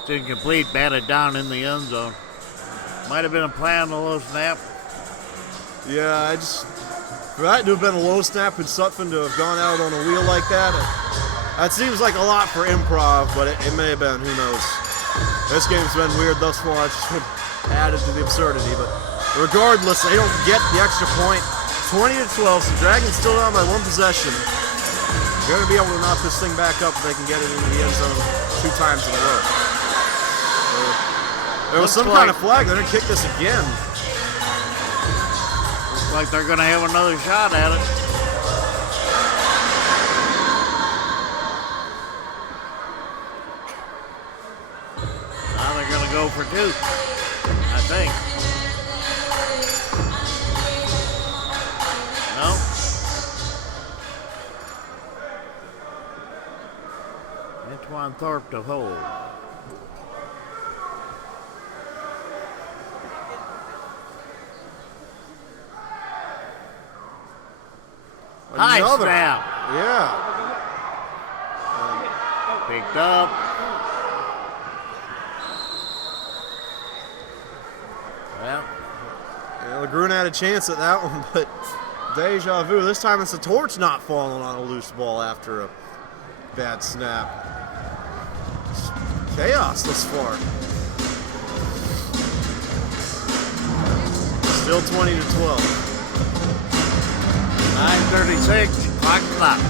It's incomplete, batted down in the end zone. Might have been a play on the low snap. Yeah, for that to have been a low snap and Sutphin to have gone out on a wheel like that, that seems like a lot for improv, but it may have been, who knows. This game's been weird thus far. I just added to the absurdity, but regardless, they don't get the extra point. 20-12, so Dragons still down by one possession. They're going to be able to knock this thing back up if they can get it into the end zone 2 times in a row. There was some kind of flag. They're going to kick this again. Looks like they're going to have another shot at it. Now they're going to go for 2, I think. No. Antoine Thorpe to hold. High snap. Yeah. Picked up. Well. Yeah, Legrune had a chance at that one, but deja vu. This time it's the Torch not falling on a loose ball after a bad snap. It's chaos this far. Still 20-12. 9:36, clock stop.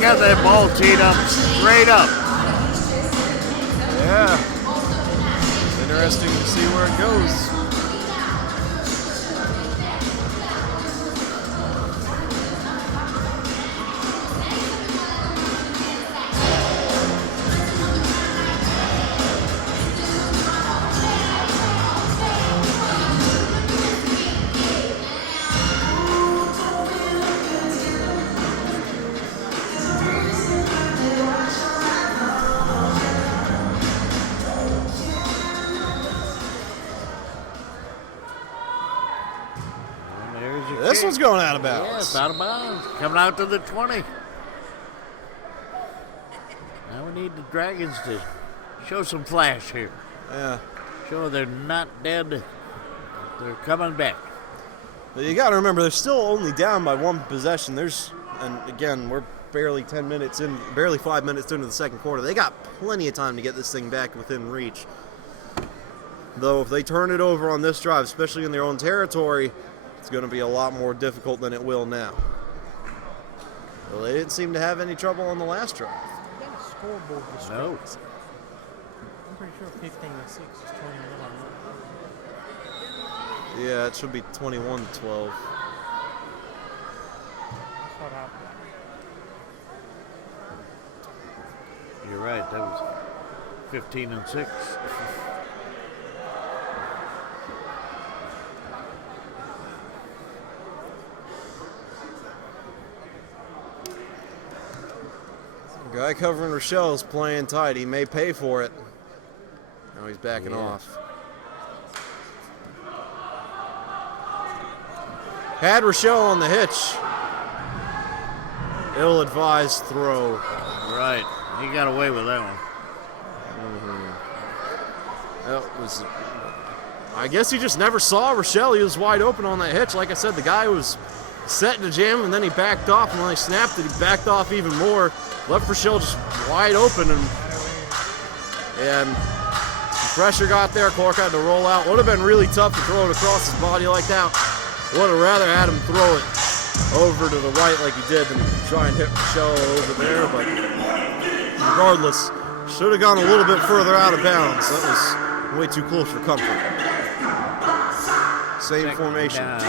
Got that ball teed up straight up. Yeah. Interesting to see where it goes. This one's going out of bounds. Yeah, it's out of bounds. Coming out to the 20. Now we need the Dragons to show some flash here. Yeah. Show they're not dead. They're coming back. But you got to remember, they're still only down by one possession. And again, we're barely 5 minutes into the second quarter. They got plenty of time to get this thing back within reach. Though if they turn it over on this drive, especially in their own territory, it's going to be a lot more difficult than it will now. Well, they didn't seem to have any trouble on the last drive. They got a scoreboard display. No. I'm pretty sure 15 and 6 is 21. Yeah, it should be 21-12. That's what I. You're right. That was 15 and 6. Guy covering Rochelle is playing tight. He may pay for it. Now he's backing off. Had Rochelle on the hitch. Ill-advised throw. Right. He got away with that one. That was. I guess he just never saw Rochelle. He was wide open on that hitch. Like I said, the guy was set to jam, and then he backed off. And when he snapped it, he backed off even more. Left Rochelle just wide open, and some pressure got there. Clark had to roll out. Would have been really tough to throw it across his body like that. Would have rather had him throw it over to the right like he did than try and hit Rochelle over there. But regardless, should have gone a little bit further out of bounds. That was way too close for comfort. Same Second formation. down.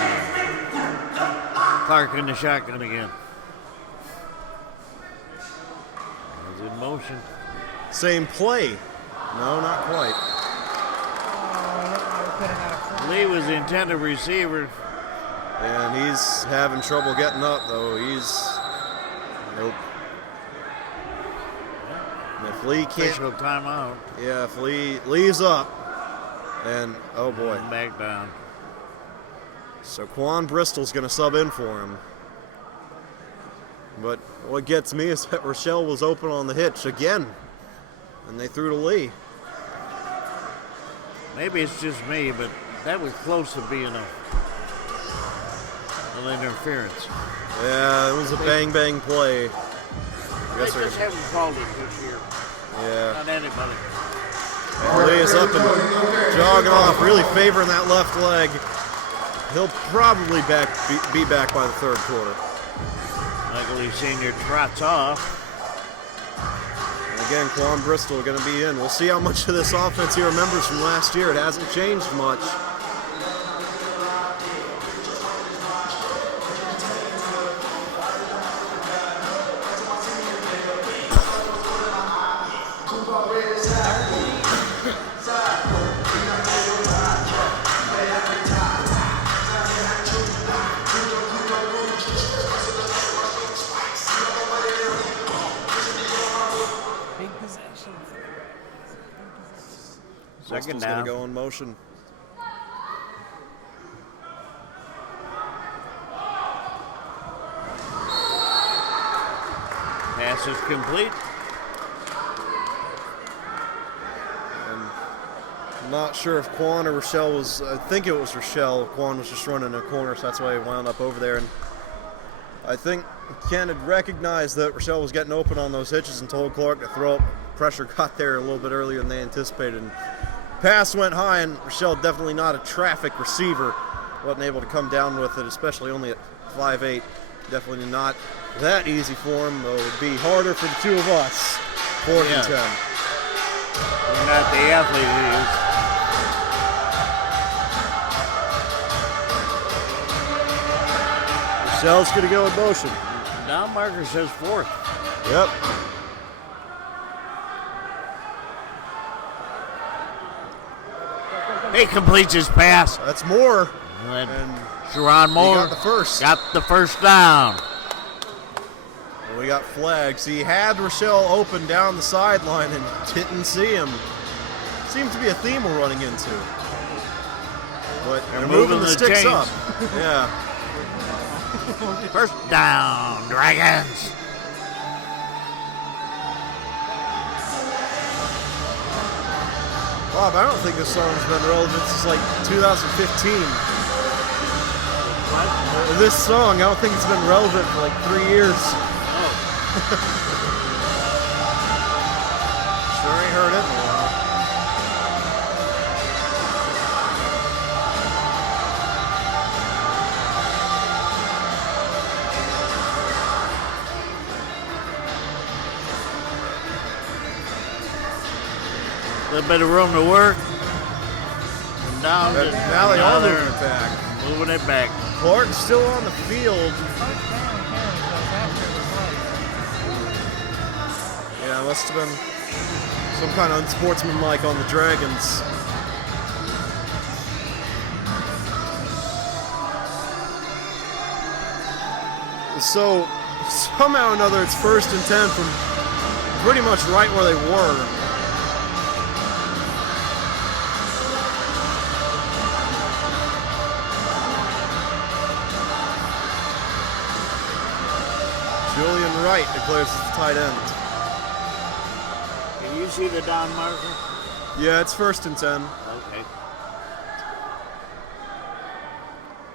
Clark in the shotgun again. He's in motion. Same play. No, not quite. Lee was the intended receiver. And he's having trouble getting up, though. Nope. And if Lee can't. Official timeout. Yeah, if Lee leaves up, then, oh boy. Back down. So Quan Bristol's going to sub in for him. But what gets me is that Rochelle was open on the hitch again. And they threw to Lee. Maybe it's just me, but that was close to being an interference. Yeah, it was a bang-bang play. They just haven't called it this year. Yeah. Not anybody. And Lee is up and jogging off, really favoring that left leg. He'll probably be back by the third quarter. Michael Lee Sr. trots off. And again, Quan Bristol going to be in. We'll see how much of this offense he remembers from last year. It hasn't changed much. Second Bristol's down. going to go in motion. Pass is complete. I'm not sure if Quan or Rochelle was, I think it was Rochelle. Quan was just running a corner, so that's why he wound up over there. And I think Ken had recognized that Rochelle was getting open on those hitches and told Clark to throw up. Pressure got there a little bit earlier than they anticipated. And pass went high, and Rochelle definitely not a traffic receiver. Wasn't able to come down with it, especially only at 5'8". Definitely not that easy for him, though it would be harder for the two of us. 4th and 10. We're not the athlete he is. Rochelle's going to go in motion. Down marker says 4th. Yep. He completes his pass. That's Moore. And And Sharon Moore got the first. got the first down. And we got flags. He had Rochelle open down the sideline and didn't see him. Seems to be a theme we're running into. But they're moving the sticks chains. up. Yeah. First down, Dragons. Bob, I don't think this song's been relevant since like 2015. This song, I don't think it's been relevant for like 3 years. Sure ain't heard it in a while. little bit of room to work. And down But to, now they are moving it back. moving it back. Clark's still on the field. First down carry goes after the play. Yeah, it must have been some kind of unsportsmanlike on the Dragons. So somehow or another, it's 1st and 10 from pretty much right where they were. Julian Wright declares as the tight end. Can you see the down marker? Yeah, it's 1st and 10. Okay.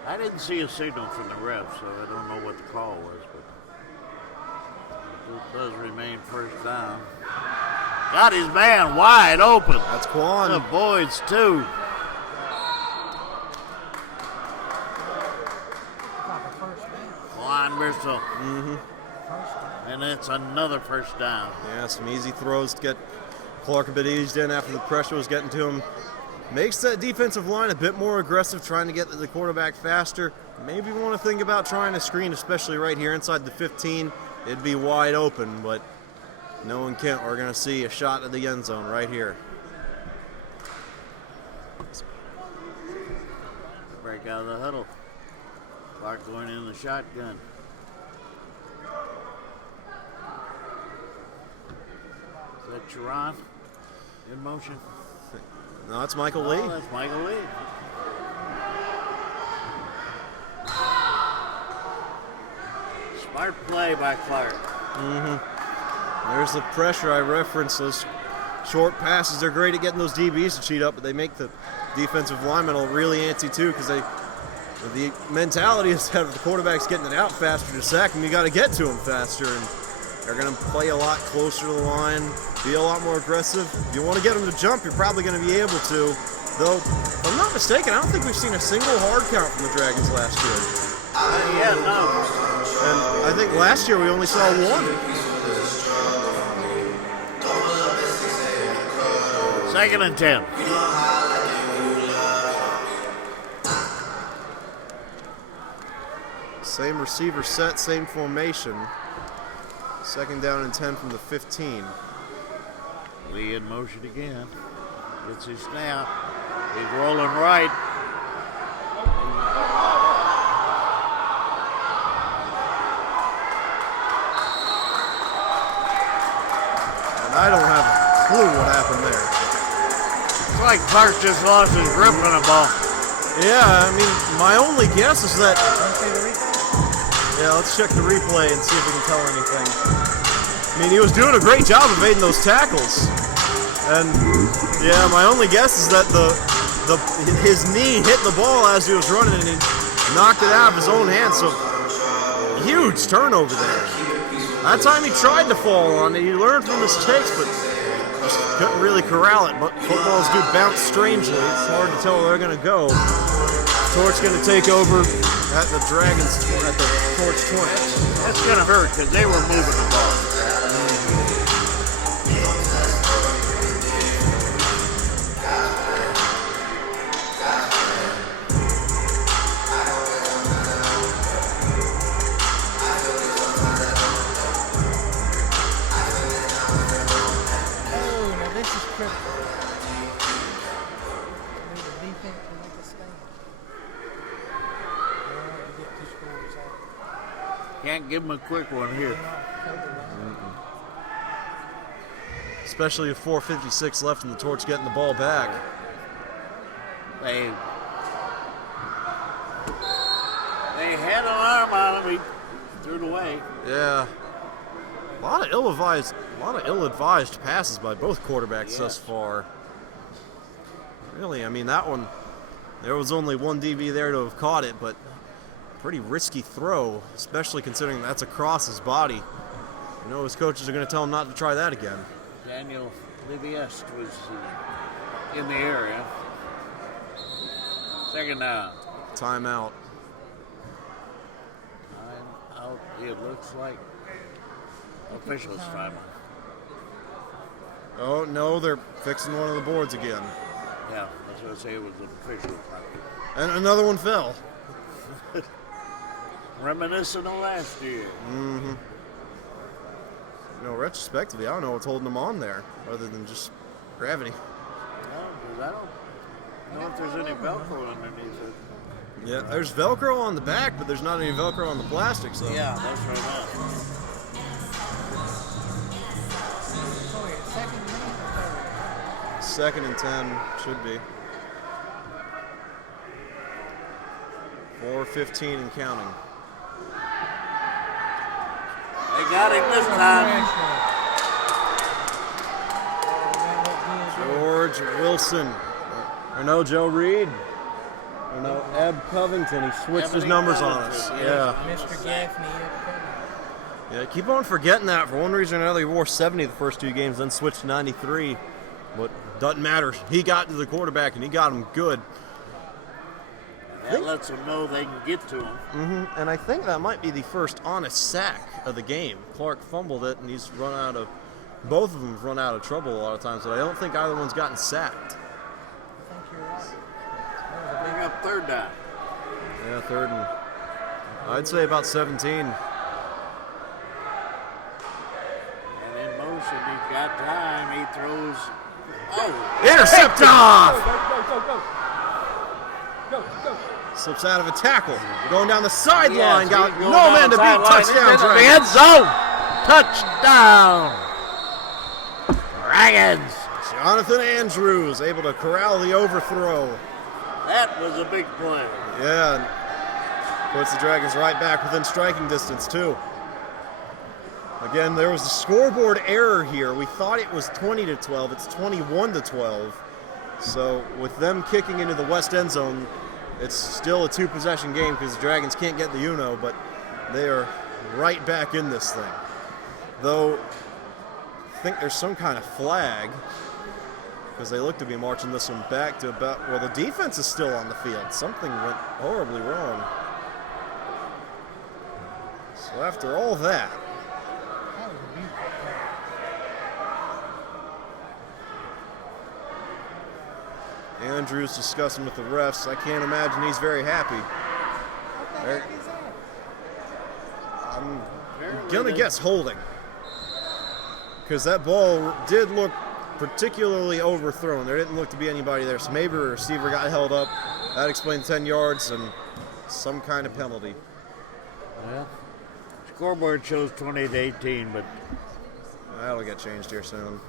I didn't see a signal from the ref, so I don't know what the call was, but it does remain 1st down. Got his man wide open. That's Quan. The Boyd's too. Like a first down. Juan Bristol. Mm-hmm. First down. And it's another 1st down. Yeah, some easy throws to get Clark a bit eased in after the pressure was getting to him. Makes that defensive line a bit more aggressive, trying to get the quarterback faster. Maybe we want to think about trying to screen, especially right here inside the 15. It'd be wide open, but knowing Kent, we're going to see a shot at the end zone right here. Break out of the huddle. Clark going in the shotgun. Is that Sharon in motion? No, it's Michael Lee. Oh, that's Michael Lee. Smart play by Clark. There's the pressure I referenced. Those short passes, they're great at getting those DBs to cheat up, but they make the defensive linemen really antsy too, because the mentality is that if the quarterback's getting it out faster to sack him, you got to get to him faster, and they're going to play a lot closer to the line, be a lot more aggressive. If you want to get them to jump, you're probably going to be able to. Though, if I'm not mistaken, I don't think we've seen a single hard count from the Dragons last year. Yeah, no. And I think last year we only saw one. 2nd and 10. Same receiver set, same formation. 2nd down and 10 from the 15. Lee in motion again. Gets his snap. He's rolling right. And I don't have a clue what happened there. It's like Clark just lost his grip on the ball. Yeah, I mean, my only guess is that... Want to see the replay? Yeah, let's check the replay and see if we can tell anything. I mean, he was doing a great job of evading those tackles. And, yeah, my only guess is that his knee hit the ball as he was running and he knocked it out of his own hand. So, huge turnover there. That time he tried to fall on it. He learned from mistakes, but just couldn't really corral it. But footballs do bounce strangely. It's hard to tell where they're going to go. Torch going to take over at the Dragons at the Torch 20. That's going to hurt because they were moving the ball. Oh, now this is critical. Need the defense to make a stand. They don't want to get 2 scores out. Can't give him a quick one here. Especially with 4:56 left and the Torch getting the ball back. They had an arm on him. He threw it away. Yeah. A lot of ill-advised passes by both quarterbacks thus far. Really, I mean, that one, there was only one DB there to have caught it, but pretty risky throw, especially considering that's across his body. You know his coaches are going to tell him not to try that again. Daniel Liviest was in the area. 2nd down. Timeout. Time out. It looks like officials time. Oh, no, they're fixing one of the boards again. Yeah, that's what I say. It was an official penalty. And another one fell. Reminiscent of last year. Mm-hmm. You know, retrospectively, I don't know what's holding them on there, other than just gravity. No, 'cause I don't know if there's any Velcro underneath it. Yeah, there's Velcro on the back, but there's not any Velcro on the plastic, so. Yeah, that's right on. So wait, second minute or third? 2nd and 10 should be. 4:15 and counting. They got him this time. George Wilson. Or no, Joe Reed. Or no, Eb Covington. He switched his Ebony numbers on Covington, us. yeah. Yeah. Mr. Gaffney. Yeah, keep on forgetting that. For one reason or another, he wore 70 the first 2 games, then switched to 93. But doesn't matter. He got to the quarterback, and he got him good. That lets them know they can get to him. Mm-hmm. And I think that might be the first honest sack of the game. Clark fumbled it, and he's run out of. Both of them have run out of trouble a lot of times, but I don't think either one's gotten sacked. I think you're right. Bring up 3rd down. Yeah, 3rd and. I'd say about 17. And in motion, he's got time. He throws. Oh! Intercept off! Go. Slips out of a tackle. Going down the sideline. Yes, Got he's going no down man the to beat. sideline. Touchdown, He's in the Dragons. end zone. Touchdown. Dragons. Jonathan Andrews able to corral the overthrow. That was a big play. Yeah, and puts the Dragons right back within striking distance, too. Again, there was a scoreboard error here. We thought it was 20-12. It's 21-12. So with them kicking into the west end zone, it's still a 2-possession game because the Dragons can't get the Uno, but they are right back in this thing. Though, I think there's some kind of flag because they look to be marching this one back to about, well, the defense is still on the field. Something went horribly wrong. So after all that, That was a beautiful play. Andrews discussing with the refs. I can't imagine he's very happy. What the heck is that? I'm Apparently gonna they- guess holding. Because that ball did look particularly overthrown. There didn't look to be anybody there. So maybe a receiver got held up. That explains 10 yards and some kind of penalty. Well, scoreboard shows 20-18, but That'll get changed here soon.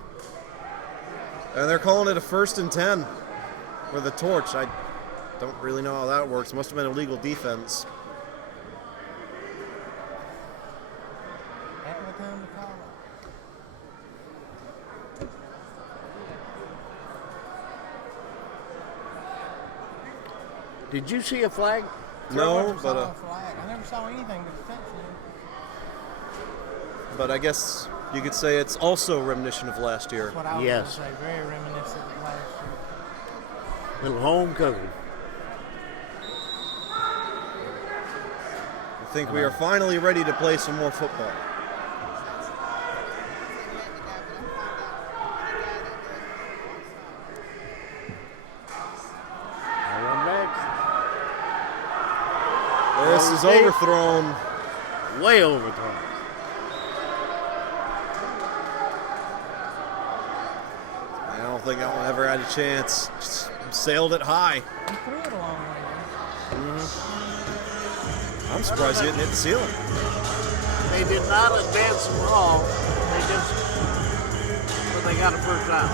And they're calling it a 1st and 10 with a torch. I don't really know how that works. Must have been illegal defense. Heck of a time to call it. did you see a flag? No, Never saw but a flag. I never saw anything but the touchdown. I guess you could say it's also reminiscent of last year. That's what I was Yes. going to say. Very reminiscent of last year. Little home cooking. I think we are finally ready to play some more football. One back. This is overthrown. Way overthrown. I don't think that one ever had a chance. Just sailed it high. He threw it a long way. I'm surprised he didn't hit the ceiling. They did not advance the ball. They just, but they got a 1st down.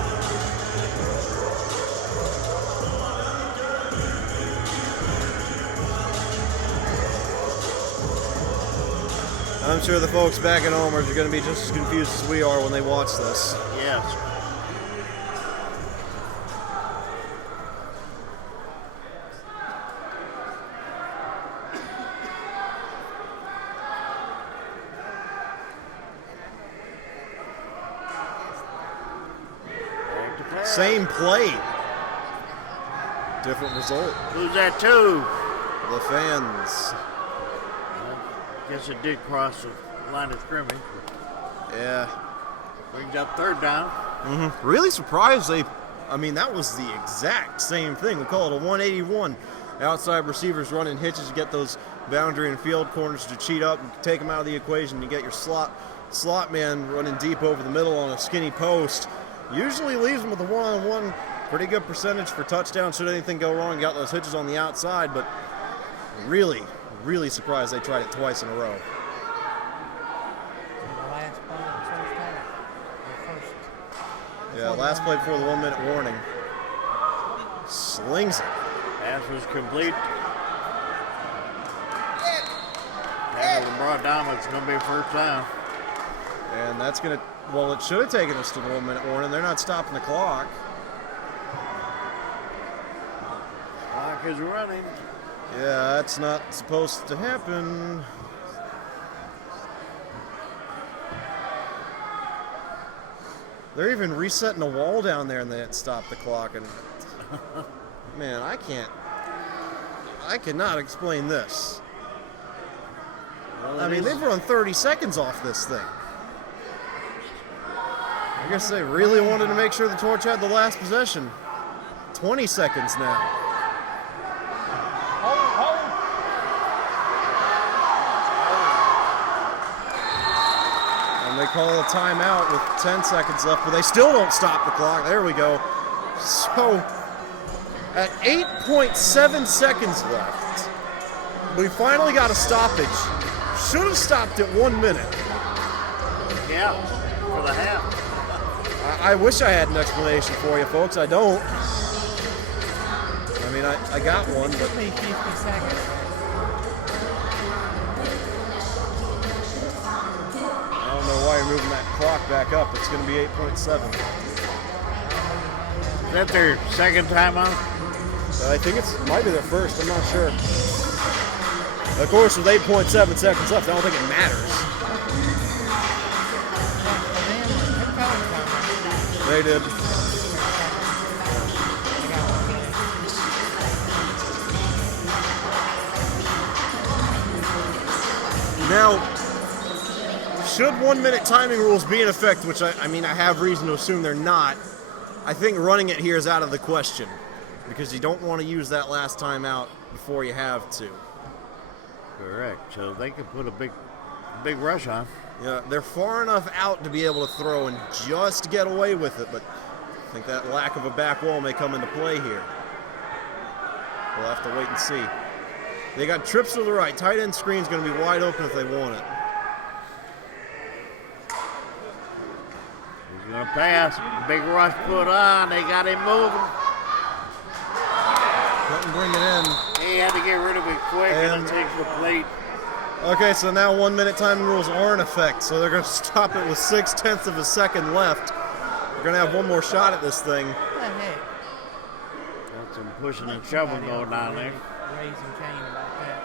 I'm sure the folks back at home are going to be just as confused as we are when they watch this. Yes. Back to pass. Same play. Different result. Who's that to? The fans. Guess it did cross the line of scrimmage. Yeah. Brings up 3rd down. Really surprised that was the exact same thing. We call it a 181. Outside receivers running hitches to get those boundary and field corners to cheat up and take them out of the equation. You get your slot man running deep over the middle on a skinny post. Usually leaves them with a one-on-one. Pretty good percentage for touchdown should anything go wrong. You got those hitches on the outside, but really, really surprised they tried it twice in a row. Yeah, last play before the 1 minute warning. Slings it. Pass was complete. Tackle and brought down. It's going to be a first down. And that's going to, well, it should have taken us to the 1 minute warning. They're not stopping the clock. Clock is running. Yeah, that's not supposed to happen. They're even resetting the wall down there and they stopped the clock. And man, I cannot explain this. Well, I mean, they've run 30 seconds off this thing. I guess they really wanted to make sure the Torch had the last possession. 20 seconds now. And they call a timeout with 10 seconds left, but they still don't stop the clock. There we go. So, at 8.7 seconds left, we finally got a stoppage. Should have stopped at 1 minute. Yeah, for the half. I wish I had an explanation for you, folks. I don't. I mean, I got one, but... 50 seconds. I don't know why you're moving that clock back up. It's going to be 8.7. Is that their second timeout? I think it might be their first. I'm not sure. Of course, with 8.7 seconds left, I don't think it matters. They did. Now, should 1 minute timing rules be in effect, which I have reason to assume they're not, I think running it here is out of the question because you don't want to use that last timeout before you have to. Correct. So they could put a big rush on. Yeah, they're far enough out to be able to throw and just get away with it, but I think that lack of a back wall may come into play here. We'll have to wait and see. They got trips to the right. Tight end screen's going to be wide open if they want it. He's going to pass. Big rush put on. They got him moving. Couldn't bring it in. He had to get rid of it quick and it takes the plate. Okay, so now 1 minute timing rules are in effect, so they're going to stop it with 0.6 of a second left. We're going to have one more shot at this thing. Got some pushing and shoving going on there. Raising Cain about that.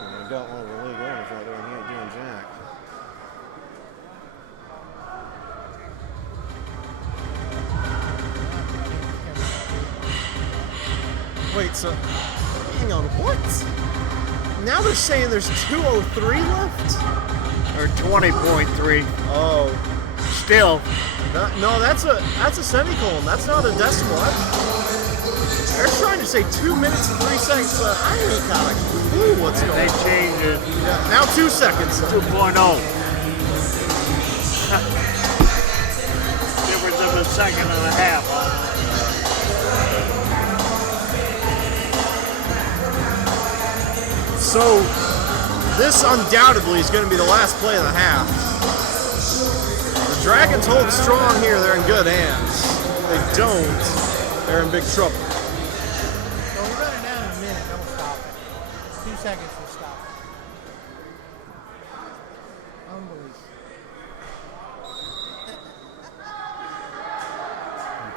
And we got one of the league owners right there, and he ain't doing jack. Wait, so, hang on, what? Now they're saying there's 2:03 left? Or 20.3. Oh. Still. No, that's a semicolon. That's not a decimal. They're trying to say 2 minutes and 3 seconds. I ain't got a clue what's going on. They changed it. Yeah, now 2 seconds. 2.0. Difference of a second and a half. So, this undoubtedly is going to be the last play of the half. The Dragons hold strong here. They're in good hands. If they don't, they're in big trouble. So we're running down in a minute. Don't stop it. 2 seconds to stop it.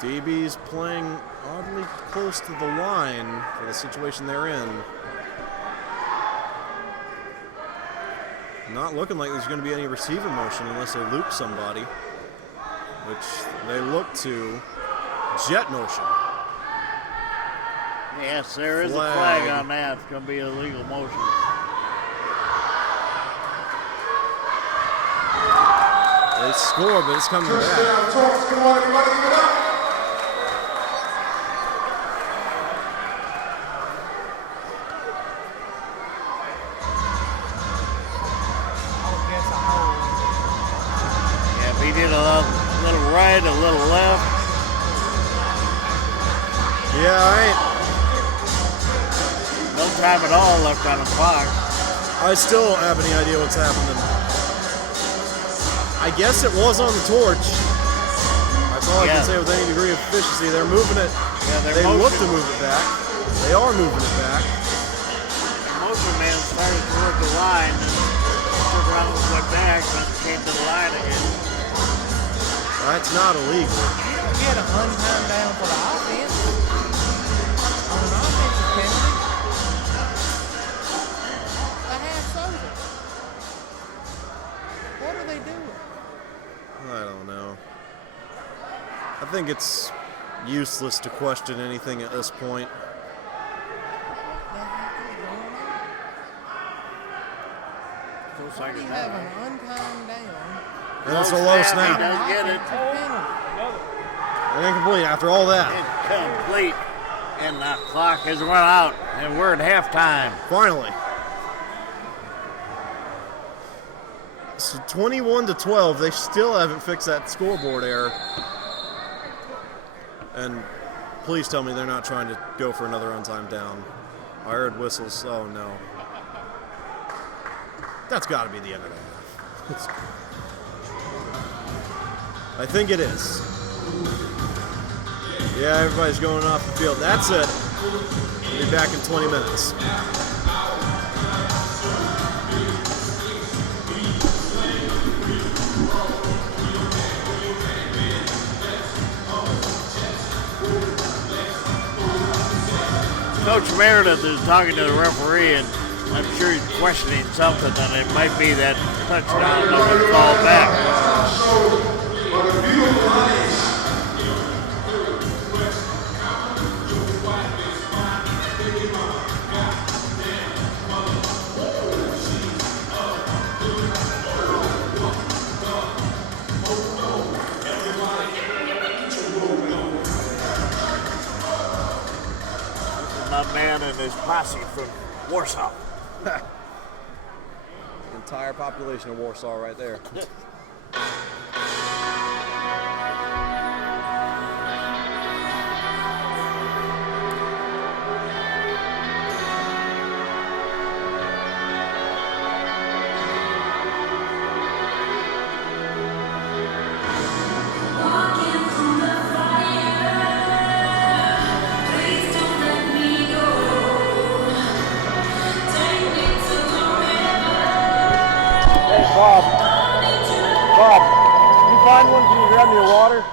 Unbelievable. DB's playing oddly close to the line for the situation they're in. Not looking like there's going to be any receiver motion unless they loop somebody, which they look to jet motion. Yes, there is a flag on that. It's going to be illegal motion. They They score, but it's coming back. Touchdown, Torch. Come on, everybody, give it up. I would guess a hole. Yeah, if he did a little right, a little left. Yeah, I ain't. No time at all left on the clock. I still don't have any idea what's happening. I guess it was on the torch. That's all I Yeah. can say with any degree of efficiency. They're moving it. Yeah, they're They look to motion- move it back. They are moving it back. The motion man started toward the line and took around and went back and came to the line again. That's not illegal. You don't get a one-time down for the offense. On an offensive penalty. A half over. What are they doing? I don't know. I think it's useless to question anything at this point. The heck is going on? Full Why do second you have down. an untimed down? And it's a low snap. He does get it. Offensive penalty. And incomplete after all that. Incomplete. And the clock has run out. And we're at halftime. Finally. So 21-12, they still haven't fixed that scoreboard error. And please tell me they're not trying to go for another untimed down. I heard whistles. Oh no. That's got to be the end of the half. I think it is. Yeah, everybody's going off the field. That's it. We'll be back in 20 minutes. Coach Meredith is talking to the referee, and I'm sure he's questioning something, and it might be that touchdown that would fall back. But a beautiful honey. My man and his posse from Warsaw. Entire population of Warsaw right there. Bob, you find one? Can you grab me a water?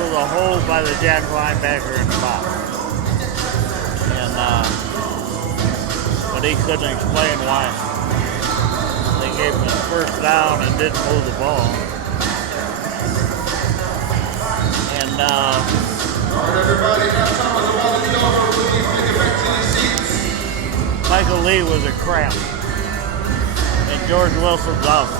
was a hold by the jack linebacker in the box. And, but he couldn't explain why. They gave him his first down and didn't move the ball. And, All right, everybody, halftime is about to be over. Please make it back to your seats. Michael Lee was a cramp. And George Wilson's out.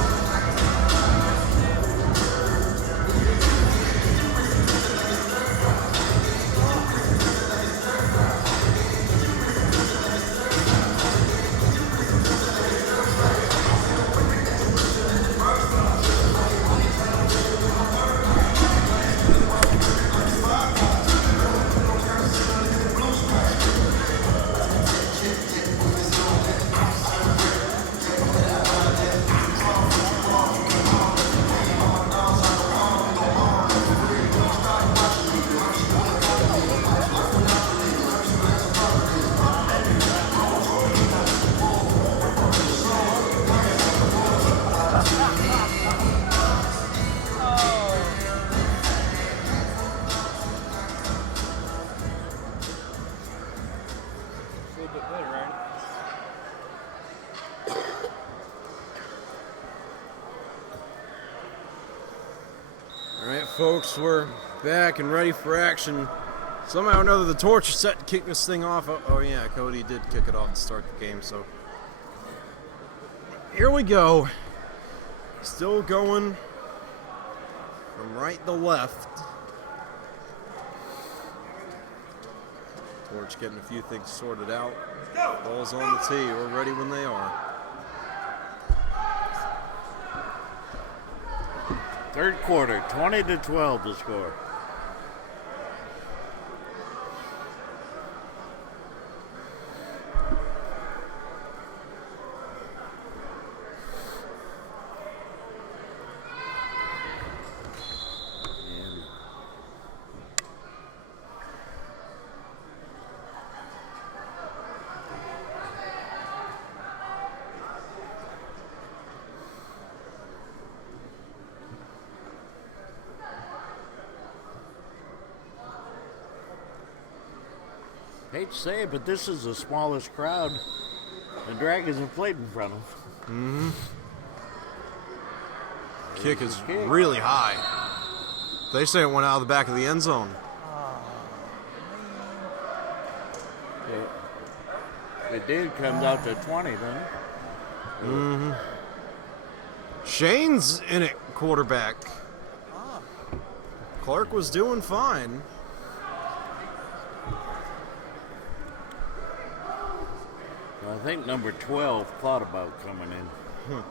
Alright, folks, we're back and ready for action. Somehow or another, the Torch is set to kick this thing off. Oh yeah, Cody did kick it off to start the game, so here we go. Still going from right to left. Torch getting a few things sorted out. Ball's on the tee. We're ready when they are. Third quarter, 20-12 to score. Hate to say it, but this is the smallest crowd the Dragons have played in front of. Mm-hmm. Kick is really high. They say it went out of the back of the end zone. It did, comes out to 20, doesn't it? Mm-hmm. Shane's in it, quarterback. Clark was doing fine. I think number 12 thought about coming in. I'm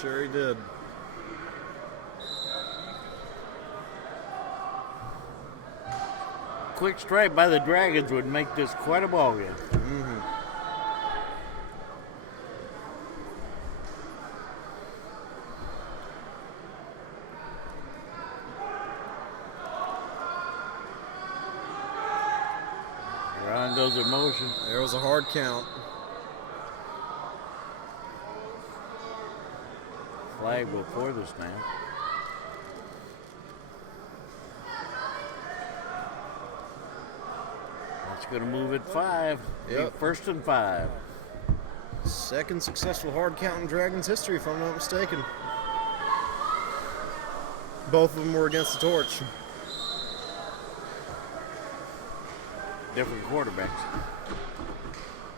sure he did. Quick strike by the Dragons would make this quite a ball game. Mm-hmm. Ron goes in motion. There was a hard count. Flag before the snap. That's going to move at 5. Yep. First and 5. Second successful hard count in Dragons history, if I'm not mistaken. Both of them were against the Torch. Different quarterbacks.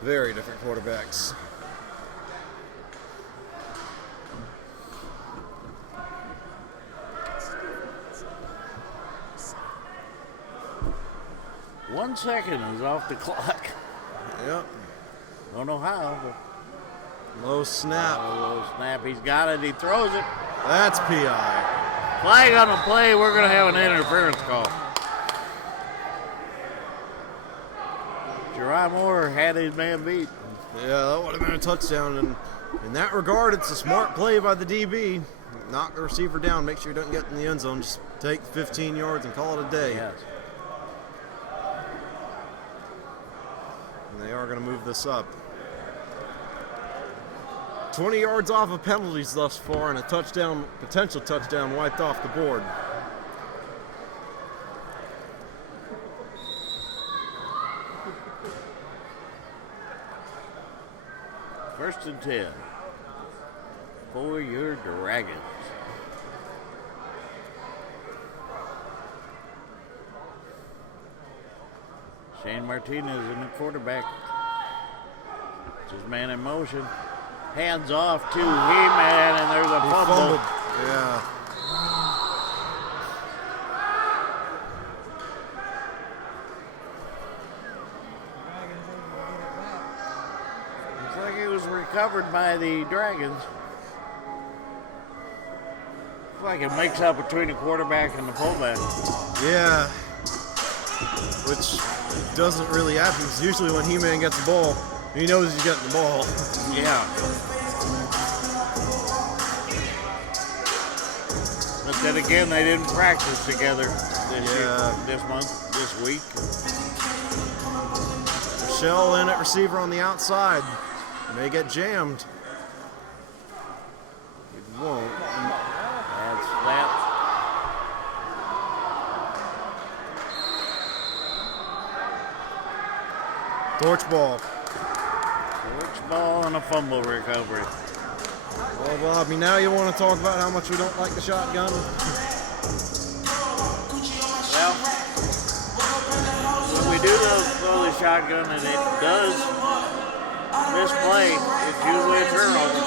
Very different quarterbacks. One second is off the clock. Yep. Don't know how, but Low snap. low snap. He's got it. He throws it. That's PI. Flag on the play. We're going to have an interference call. Jerron Moore had his man beat. Yeah, that would have been a touchdown. And in that regard, it's a smart play by the DB. Knock the receiver down. Make sure he doesn't get in the end zone. Just take 15 yards and call it a day. Yes. And they are going to move this up. 20 yards off of penalties thus far, and a touchdown, potential touchdown, wiped off the board. First and 10 for your Dragons. Shane Martinez in the quarterback. It's his man in motion. Hands off to He-Man, and there's a He fumble. fumbled. Yeah. Looks like it was recovered by the Dragons. Looks like it makes up between the quarterback and the fullback. Yeah. Which doesn't really happen. 'Cause usually when He-Man gets the ball, he knows he's getting the ball. Yeah. But then again, they didn't practice together this week. Michelle in at receiver on the outside. May get jammed. It won't. That's that. Torch ball. Torch ball and a fumble recovery. Well, Bobby, now you want to talk about how much we don't like the shotgun? Well, when we do throw the shotgun and it does misplay, it's usually a turnover.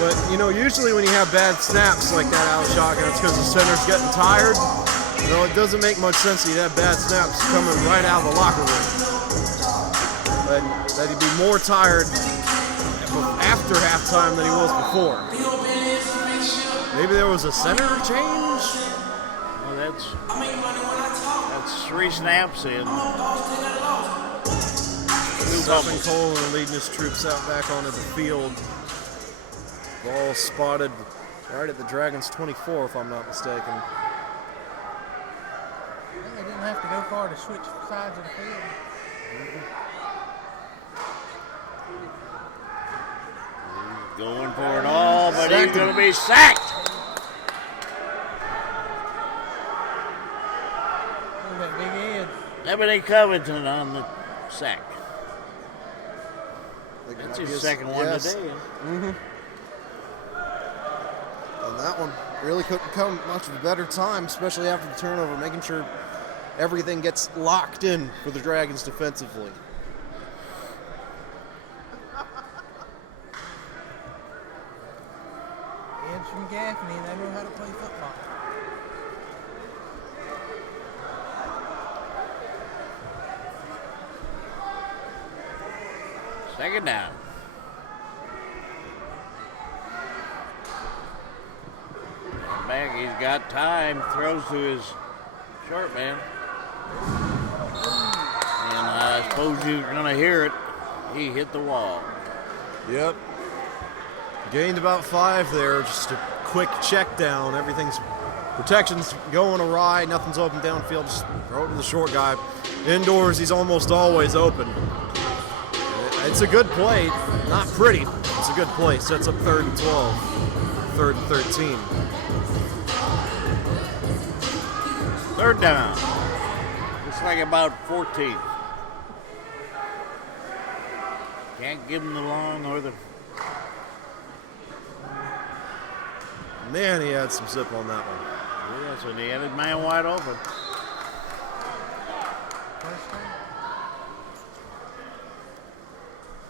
But, you know, usually when you have bad snaps like that out of shotgun, it's because the center's getting tired. You know, it doesn't make much sense that you'd have bad snaps coming right out of the locker room. But that he'd be more tired after halftime than he was before. Maybe there was a center change? Well, that's 3 snaps in. Stephen Coleman leading his troops out back onto the field. Ball spotted right at the Dragons' 24, if I'm not mistaken. They didn't have to go far to switch sides of the field. Going for it all, but he's going to be sacked. Look at that big head. Ebony Covington on the sack. That's his second one today. Mm-hmm. And that one really couldn't come much of a better time, especially after the turnover, making sure everything gets locked in for the Dragons defensively. Ed's from Gaffney, they know how to play football. Second down. Back, he's got time, throws to his short man. And I suppose you're going to hear it. He hit the wall. Yep. Gained about 5 there, just a quick check down. Protection's going awry, nothing's open downfield, just throw it to the short guy. Indoors, he's almost always open. It's a good play, not pretty. It's a good play, sets up 3rd and 12, 3rd and 13. 3rd down. Looks like about 14. Can't give him the long or the... Man, he had some zip on that one. Yes, and he had his man wide open.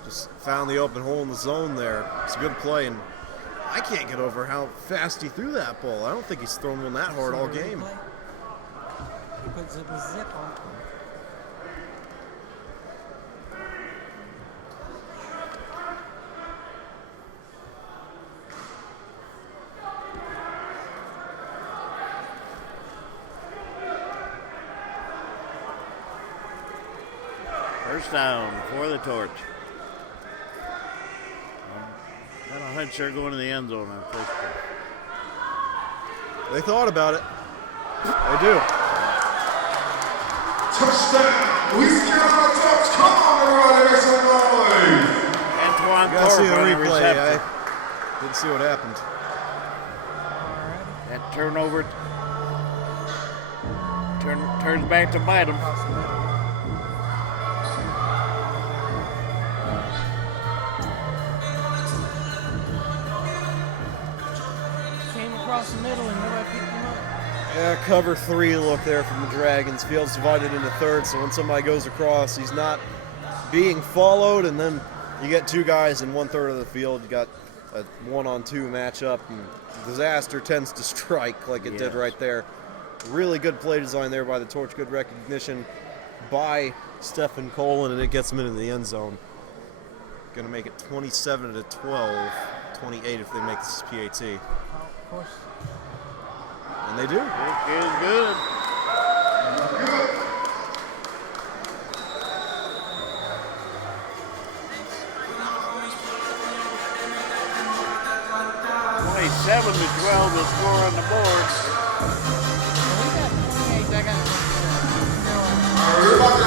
Just found the open hole in the zone there. It's a good play, and I can't get over how fast he threw that ball. I don't think he's thrown one that hard all game. He puts it with zip on. First down for the Torch. Got a hunch they're going to the end zone on first down. They thought about it. They do. Touchdown! Louisiana Ducks, come on, everybody, make some noise! Antoine You gotta see the Thorpe on the replay. reception. I didn't see what happened. That Turnover. Turns back to bite him. Across the middle. Came across the middle and nobody picked him up. Yeah, cover 3 look there from the Dragons. Field's divided into thirds, so when somebody goes across, he's not being followed, and then you get 2 guys in 1/3 of the field. You got a 1-on-2 matchup, and disaster tends to strike like it did right there. Really good play design there by the Torch. Good recognition by Stephen Colin, and it gets him into the end zone. Going to make it 27-12, 28 if they make this PAT. Oh, of course. And they do. It is good. Seven to 12 the score on the board. Well, we got 28. I got 27. We're about to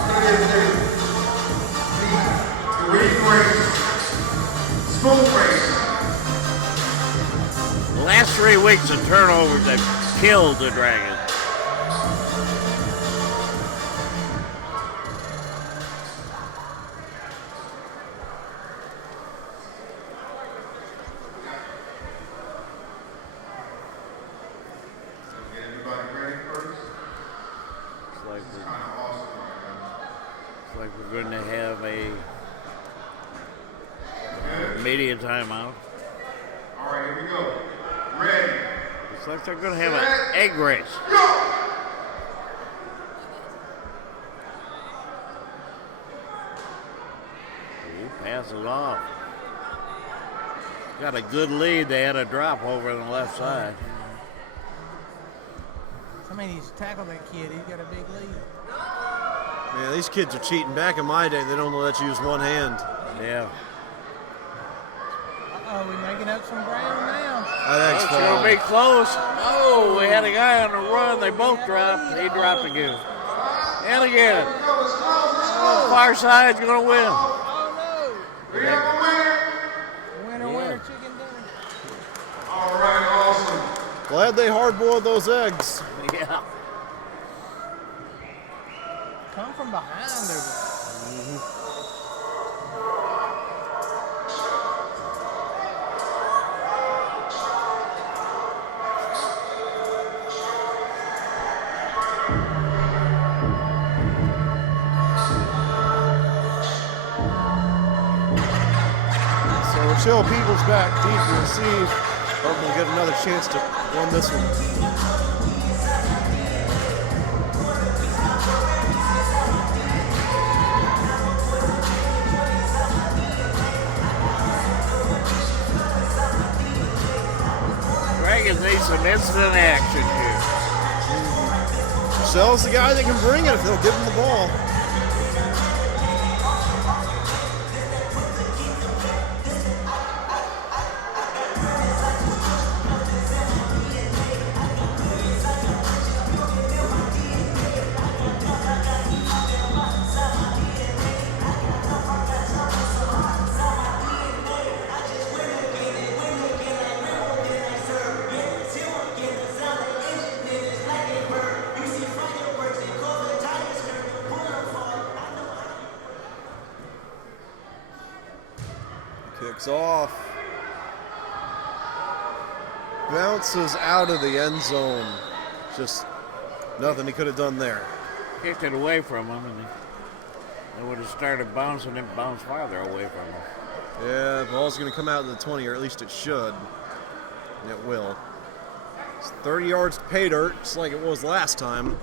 have the ring race, spoon race. The last 3 weeks of turnovers have killed the Dragons. We're going to have a media timeout. All right, here we go. Ready. Looks like they're going to have an egg race. Go! He passes off. Got a good lead. They had a drop over on the left side. Somebody needs to tackle that kid. He's got a big lead. Yeah, these kids are cheating. Back in my day, they don't let you use one hand. Yeah. Uh-oh, we're making up some ground now. That's It's going to be close. Oh, we had a guy on the run. They both dropped. He dropped again. And again. Oh, far side's going to win. Oh, We have a winner. no. Winner, winner, chicken dinner. All right, awesome. Glad they hard-boiled those eggs. Yeah. Come from behind there. So Rochelle Peoples back deep to receive. Hoping to get another chance to win this one. Dragons need some instant action here. Rochelle's the guy that can bring it if they'll give him the ball. Kicks off. Bounces out of the end zone. Just nothing he could have done there. Kicked it away from him, and they would have started bouncing and bounced farther away from him. Yeah, the ball's going to come out to the 20, or at least it should. And it will. It's 30 yards to pay dirt, just like it was last time.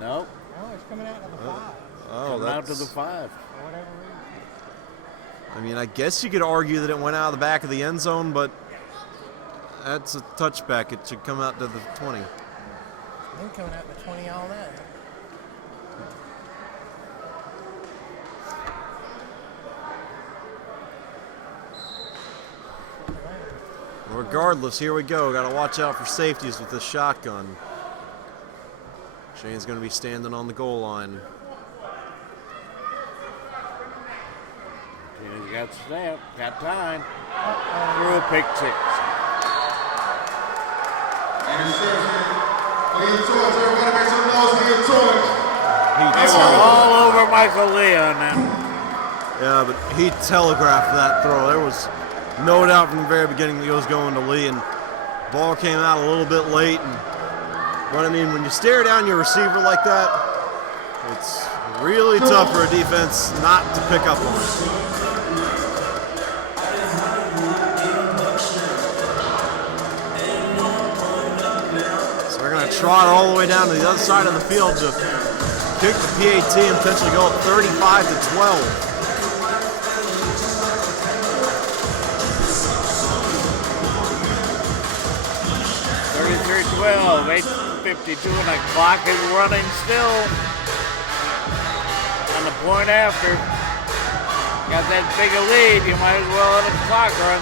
Nope. Oh, it's coming out of the 5. Oh, Coming out that's... to the 5. For whatever reason. I mean, I guess you could argue that it went out of the back of the end zone, but that's a touchback. It should come out to the 20. Then coming out the 20 all that. Regardless, here we go. Got to watch out for safeties with this shotgun. Shane's going to be standing on the goal line. He's got snap, got time. Threw a pick 6. Leah Torch, everybody make some noise, Leah Torch. They were all over Michael Lee on that. Yeah, but he telegraphed that throw. There was no doubt from the very beginning that he was going to Lee, and ball came out a little bit late. But I mean, when you stare down your receiver like that, it's really tough for a defense not to pick up on it. So they're going to trot all the way down to the other side of the field to kick the PAT and potentially go up 35-12. 12, 8:52, and the clock is running still. On the point after. Got that big a lead, you might as well let the clock run.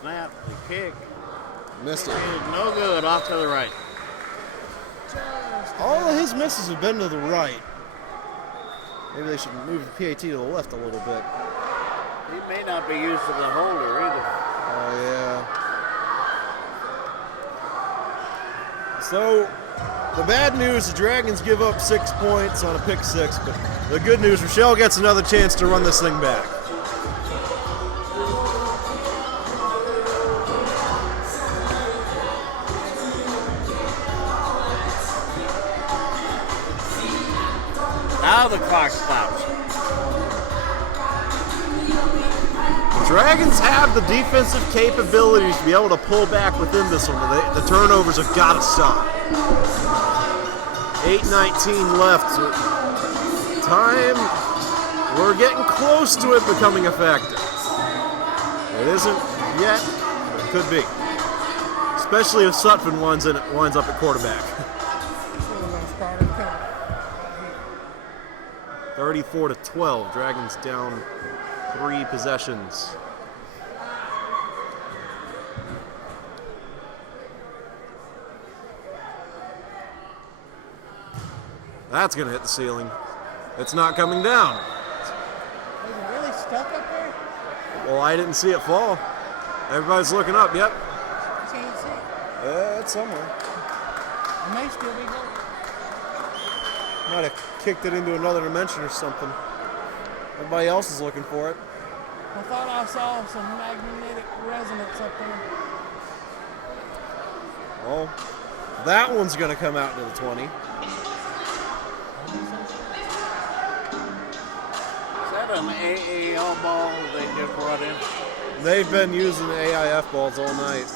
Snap, the kick. Missed it. No good, off to the right. All of his misses have been to the right. Maybe they should move the PAT to the left a little bit. He may not be used to the holder either. Oh, yeah. So, the bad news, the Dragons give up 6 points on a pick six, but the good news, Rochelle gets another chance to run this thing back. Now the clock stops. The Dragons have the defensive capabilities to be able to pull back within this one. The turnovers have got to stop. 8:19 left. Time, we're getting close to it becoming a factor. It isn't yet, but it could be. Especially if Sutphin winds up at quarterback. 34-12, Dragons down 3 possessions. That's gonna hit the ceiling. It's not coming down. Is it really stuck up there? Well, I didn't see it fall. Everybody's looking up, yep. I can't see it. It's somewhere. It may still be going. Might have kicked it into another dimension or something. Everybody else is looking for it. I thought I saw some magnetic resonance up there. Well, that one's going to come out to the 20. Is that an AAL ball they just brought in? They've been using AIF balls all night.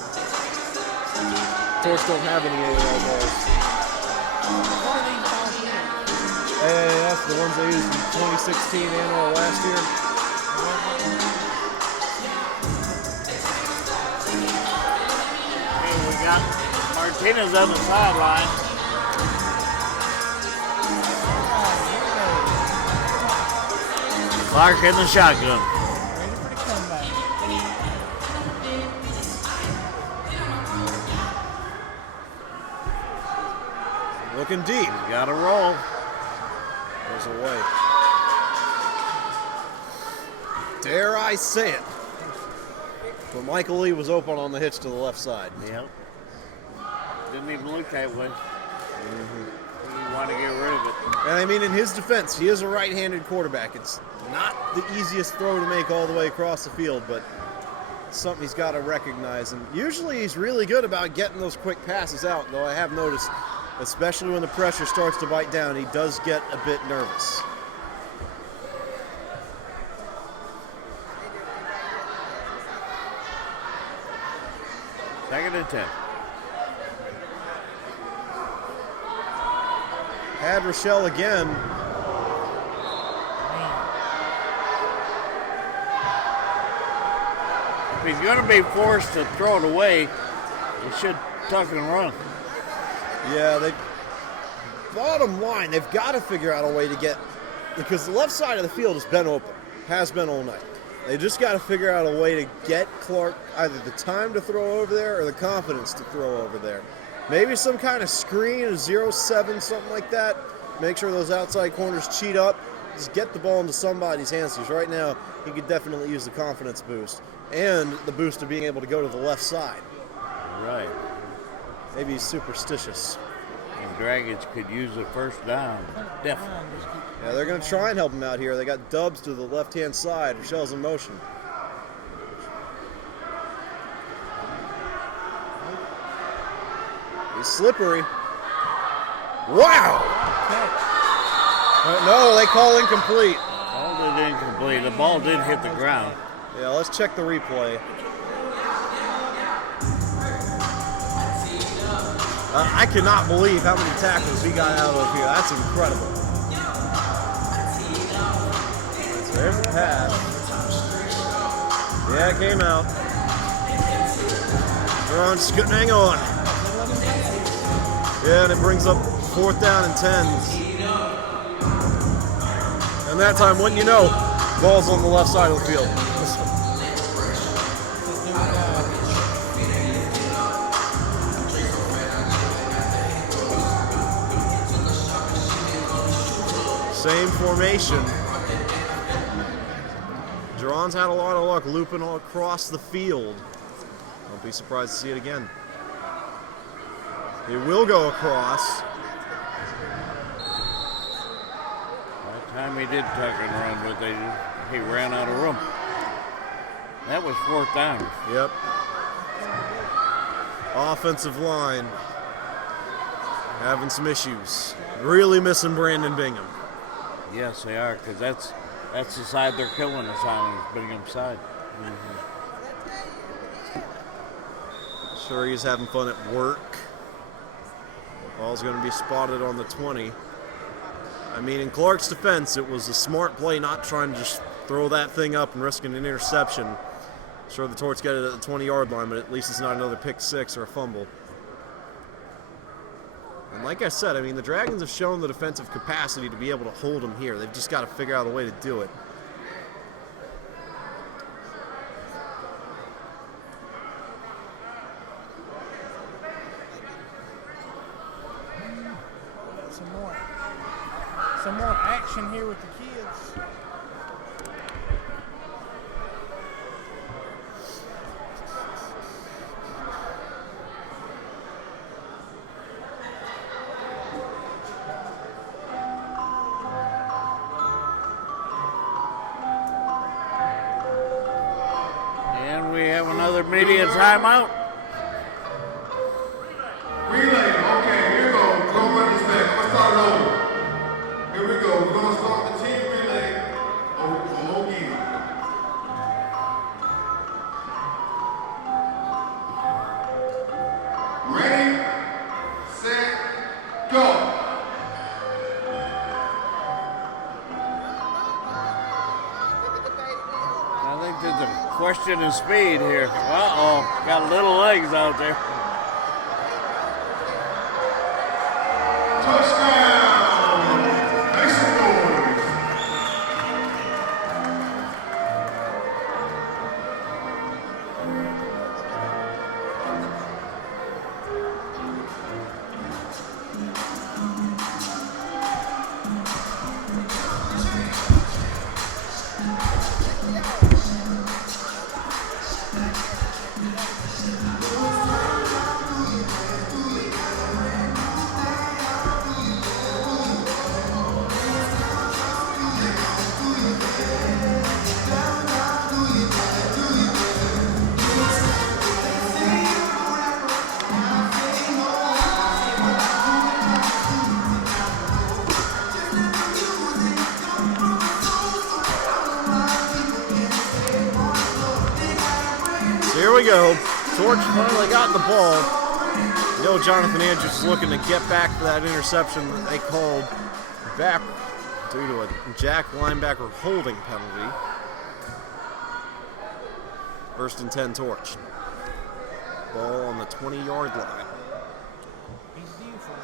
Torch don't have any AAL balls. What are these balls here? AAF, the ones they used in 2016 and all last year. Okay, we got Martinez on the sideline. Clark in the shotgun. Ready for the comeback. Looking deep. Got to roll. Goes away. Dare I say it? But Michael Lee was open on the hitch to the left side. Yep. Didn't even look that way. You want to get rid of it. And I mean, in his defense, he is a right-handed quarterback. It's not the easiest throw to make all the way across the field, but it's something he's got to recognize. And usually he's really good about getting those quick passes out, though I have noticed, especially when the pressure starts to bite down, he does get a bit nervous. Second and 10. Had Rochelle again. If he's going to be forced to throw it away, he should tuck and run. Yeah, bottom line, they've got to figure out a way to get, because the left side of the field has been open, has been all night. They just got to figure out a way to get Clark either the time to throw over there or the confidence to throw over there. Maybe some kind of screen, a 0-7, something like that. Make sure those outside corners cheat up. Just get the ball into somebody's hands, because right now he could definitely use the confidence boost and the boost of being able to go to the left side. Right. Maybe he's superstitious. And Dragons could use a first down. Definitely. Yeah, they're going to try and help him out here. They got Dubs to the left-hand side. Rochelle's in motion. He's slippery. Wow! No, they call incomplete. Called it incomplete. The ball did hit the ground. Yeah, let's check the replay. I cannot believe how many tackles he got out of here. That's incredible. So there's the pass. Yeah, it came out. Ron just couldn't hang on. Yeah, and it brings up 4th down and 10s. And that time, wouldn't you know, ball's on the left side of the field. Same formation. Jerron's had a lot of luck looping all across the field. Don't be surprised to see it again. He will go across. That time he did tuck and run, but he ran out of room. That was 4th down. Yep. Offensive line having some issues. Really missing Brandon Bingham. Yes, they are, because that's the side they're killing us on, is Bingham's side. Sure, he's having fun at work. Ball's going to be spotted on the 20. I mean, in Clark's defense, it was a smart play not trying to just throw that thing up and risking an interception. Sure, the Torts get it at the 20-yard line, but at least it's not another pick six or a fumble. And like I said, I mean, the Dragons have shown the defensive capacity to be able to hold them here. They've just got to figure out a way to do it. Some more action here with the kids. And we have another media timeout. Relay, okay, here we go. We're going to run this back. I'm going to start it over. Here we go. We're going to start the team relay again. Ready, set, go. I think there's a question of speed here. Uh-oh, got little legs out there. Touchdown! Nice noise. Here we go. George finally got the ball. You know, Jonathan Andrews is looking to get back for that interception that they called back due to a Jack linebacker holding penalty. 1st and 10 Torch. Ball on the 20-yard line. He's due for it.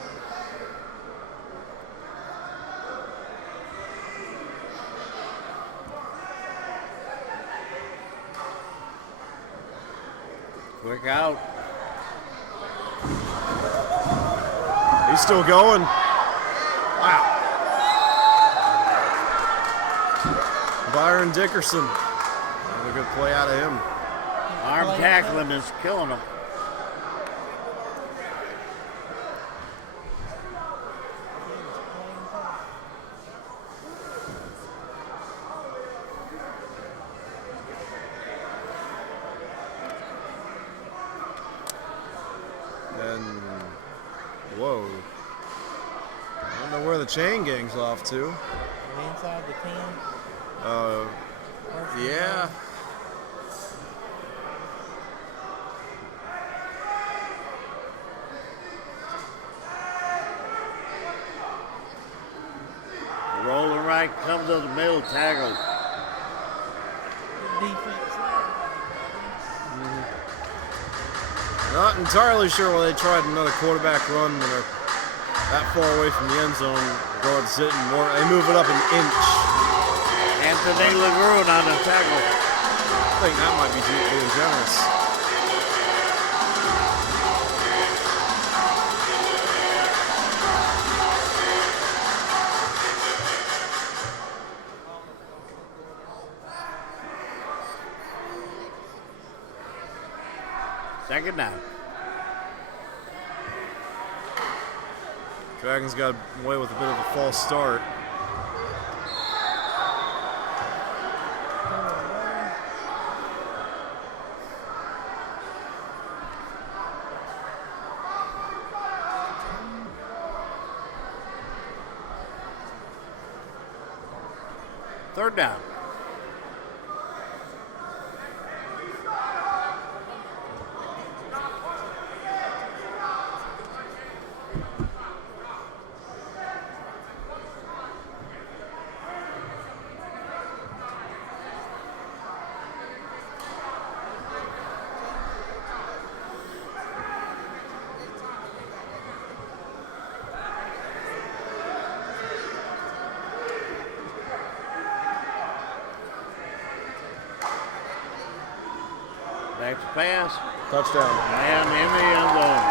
Quick out. He's still going. Wow. Byron Dickerson. Another good play out of him. Arm tackling is killing him. And whoa. I don't know where the chain gang's off to. Inside the 10. Yeah. Rolling right, comes to the middle, tackle. Defense. Not entirely sure why they tried another quarterback run when they're that far away from the end zone. Guards sitting more. They move it up an inch. Anthony LeGruen on the tackle. I think that might be being generous. Second down. Dragons got away with a bit of a false start. Third down. Next pass. Touchdown. And in the end zone.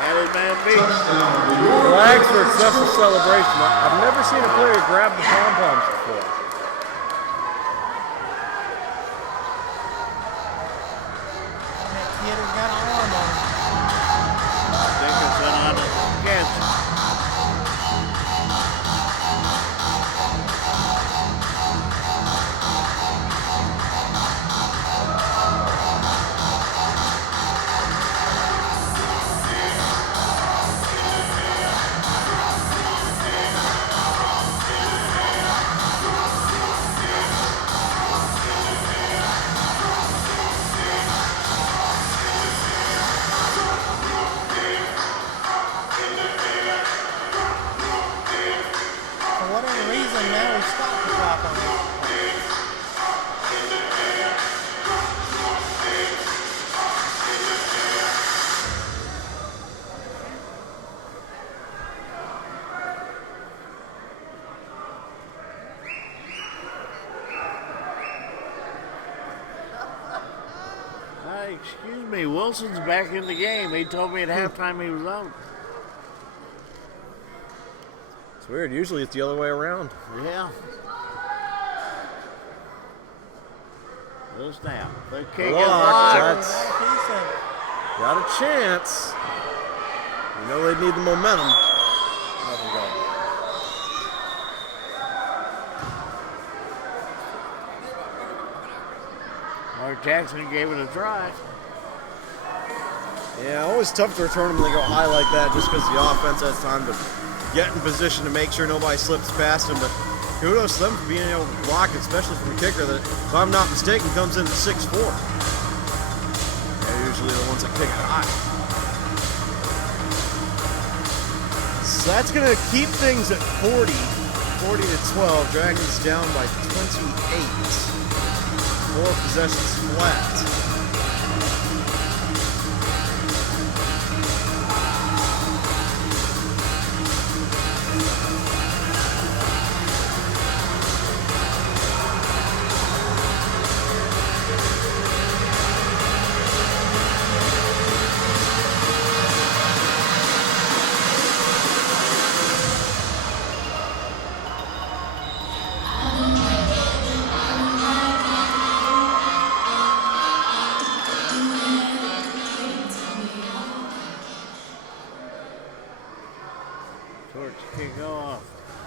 Had his man beat. Flags for excessive celebration. I've never seen a player grab the pom-poms before. That kid has got an arm on him. Dickerson on the catch. For whatever reason, now he stopped the clock on it. Excuse me, Wilson's back in the game. He told me at halftime he was out. It's weird. Usually it's the other way around. Yeah. The snap. The kick is Blocked. blocked. That's Got a piece of it. got a chance. You know they need the momentum. Nothing going. Mark Jackson gave it a try. Yeah, always tough to return them when they go high like that just because the offense has time to get in position to make sure nobody slips past them. But kudos to them for being able to block it, especially from a kicker that, if I'm not mistaken, comes in at 6'4". They're usually the ones that kick it high. So that's going to keep things at 40 to 12. Dragons down by 28. 4 possessions flat.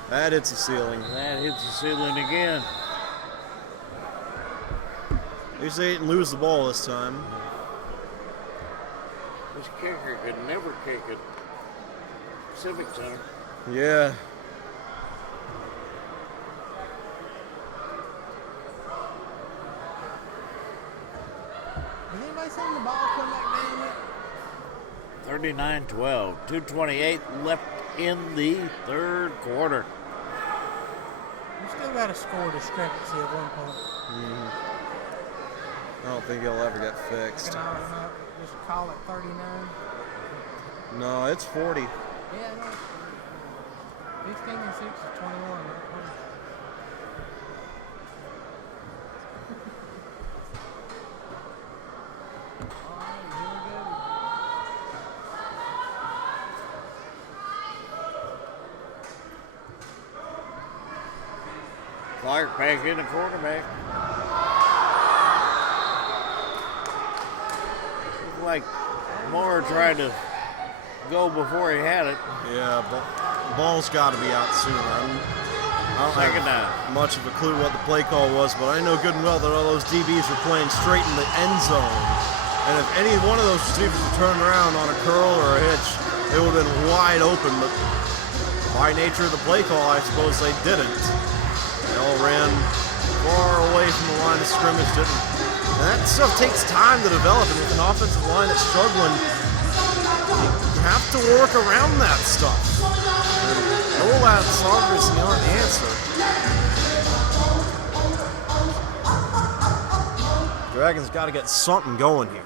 That hits the ceiling. That hits the ceiling again. At least they didn't lose the ball this time. This kicker could never kick at Civic Center. Yeah. Has anybody seen the ball come back down yet? 39-12. 2:28 left in the third quarter. You still got a score discrepancy at one point. I don't think he'll ever get fixed. Can I just call it 39? No, it's 40. Yeah, no. 15 and 6 is 21. Clark back in the quarterback. Looked like Moore tried to go before he had it. Yeah, but ball's got to be out sooner. I don't Second have down. much of a clue what the play call was, but I know good and well that all those DBs were playing straight in the end zone. And if any one of those receivers had turned around on a curl or a hitch, they would have been wide open. But by nature of the play call, I suppose they didn't. They all ran far away from the line of scrimmage, didn't. And that stuff takes time to develop, and with an offensive line that's struggling, you have to work around that stuff. Rollouts obviously aren't the answer. Dragons got to get something going here.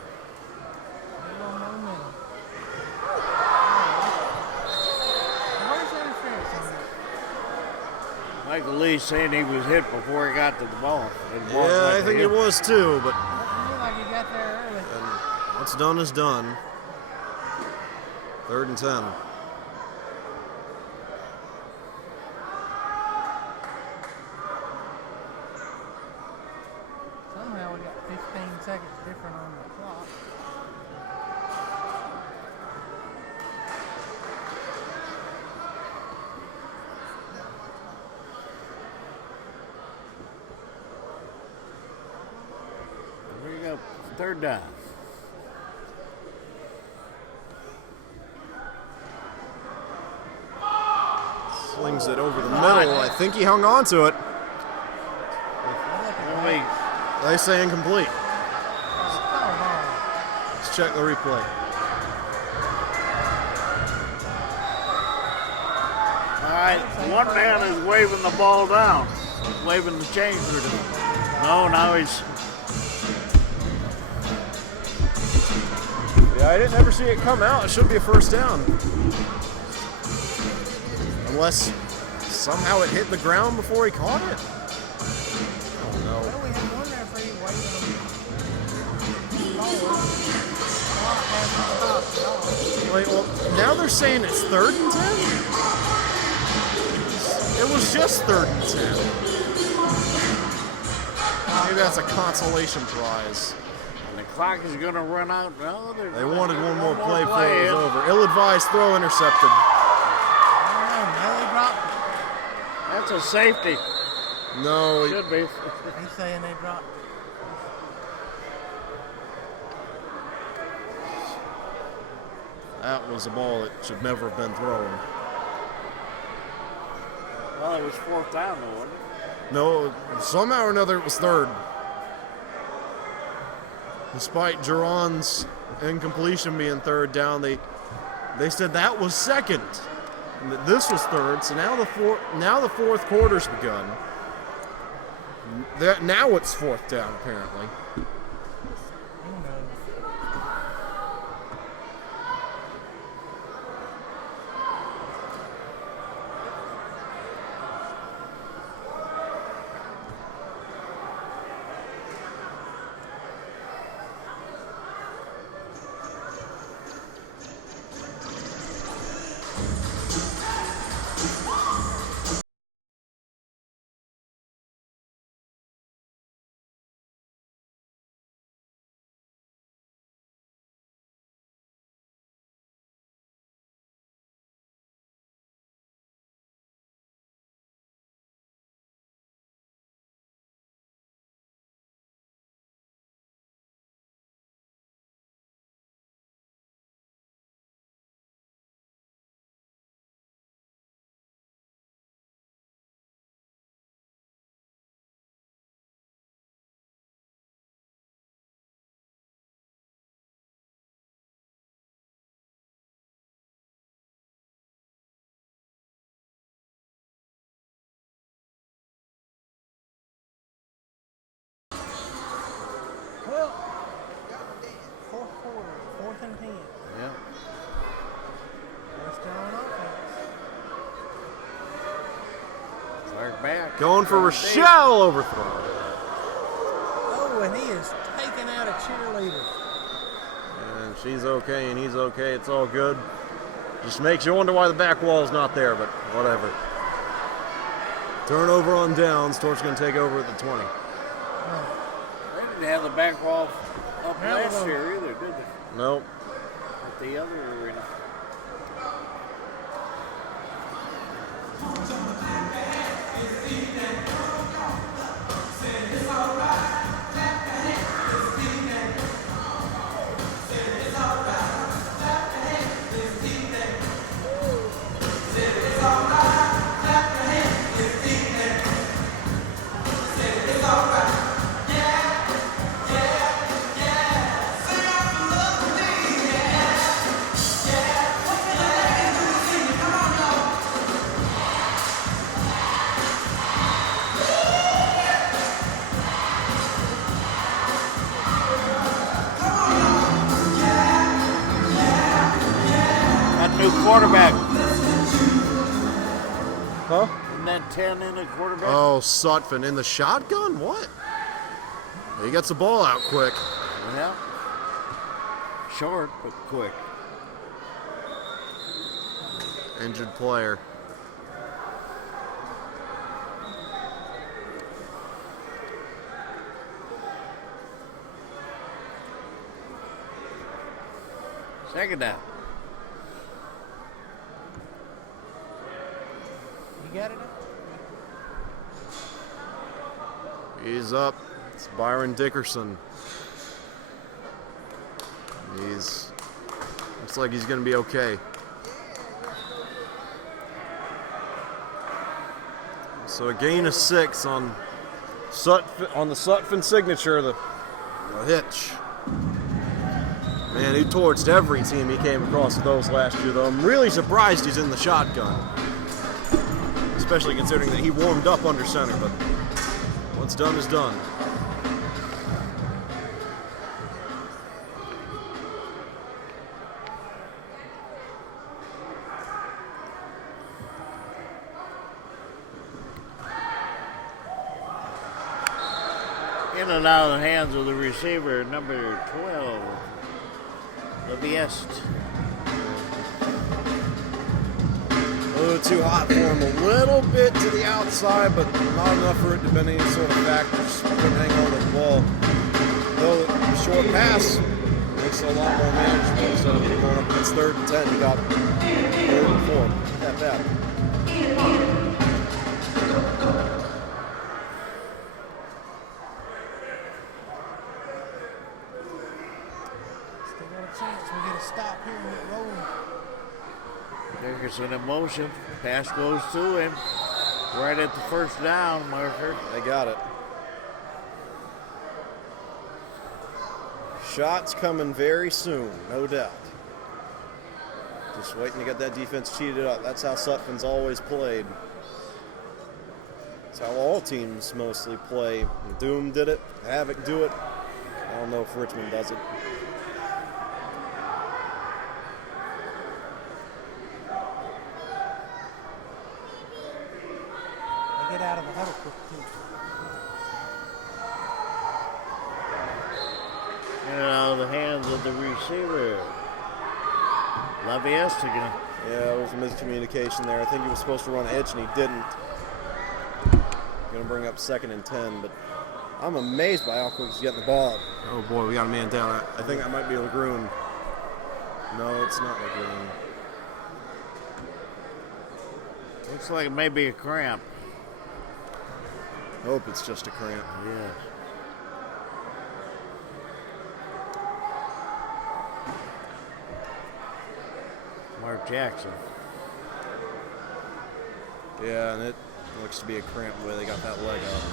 Michael Lee saying he was hit before he got to the ball. Yeah, I think it was too, but Looked like he got there early. what's done is done. 3rd and 10. Somehow we got 15 seconds different on the clock. Here we go. 3rd down. Slings it over the middle. I think he hung on to it. Wait. They say incomplete. Let's check the replay. All right, one man is waving the ball down, waving the chain through the. No, now he's. Yeah, I didn't ever see it come out. It should be a first down. Unless somehow it hit the ground before he caught it. Oh no. Well, we had one referee waiting. Wait, well, now they're saying it's 3rd and 10? It was just 3rd and 10. Maybe that's a consolation prize. And the clock is going to run out. No, They wanted one more play before it was over. Ill-advised throw intercepted. That's a safety. No, Should be. He's saying they dropped. that was a ball that should never have been thrown. Well, it was 4th down, though, wasn't it? No, somehow or another it was 3rd. Despite Geron's incompletion being 3rd down, they said that was 2nd. And that this was 3rd, so now the 4th quarter's begun. Now it's 4th down, apparently. Going for Rochelle overthrow. Oh, and he is taking out a cheerleader. And she's okay, and he's okay. It's all good. Just makes you wonder why the back wall is not there, but whatever. Turnover on downs. Torch going to take over at the 20. They didn't have the back wall up last year either, did they? Nope. At the other arena. New quarterback. Huh? Isn't that 10 in a quarterback? Oh, Sutphin in the shotgun? What? He gets the ball out quick. Yeah. Short, but quick. Injured player. Second down. You got it? He's up. It's Byron Dickerson. Looks like he's going to be okay. So a gain of 6 on the Sutphin signature, the hitch. Man, he torched every team he came across with those last year, though. I'm really surprised he's in the shotgun. Especially considering that he warmed up under center, but what's done is done. In and out of the hands of the receiver, number 12, Leviest. A little too hot for him, a little bit to the outside, but not enough for it to be any sort of factor. Just couldn't hang on to the ball. Though the short pass makes it a lot more manageable. Instead of going up against 3rd and 10, you got 3rd and 4. Not that bad. Still got a chance. We get a stop here and get rolling. Dickerson in motion. Pass goes to him. Right at the first down marker. They got it. Shots coming very soon, no doubt. Just waiting to get that defense cheated up. That's how Sutphin's always played. That's how all teams mostly play. Doom did it. Havoc do it. I don't know if Richmond does it. They get out of the huddle quick, too. In and out of the hands of the receiver. Leviest again. Yeah, there was a miscommunication there. I think he was supposed to run edge and he didn't. Gonna bring up 2nd and 10, but I'm amazed by how quick he's getting the ball. Oh boy, we got a man down. I think that might be Lagroon. No, it's not Lagroon. Looks like it may be a cramp. Hope it's just a cramp. Yeah. Mark Jackson. Yeah, and it looks to be a cramp the way they got that leg up.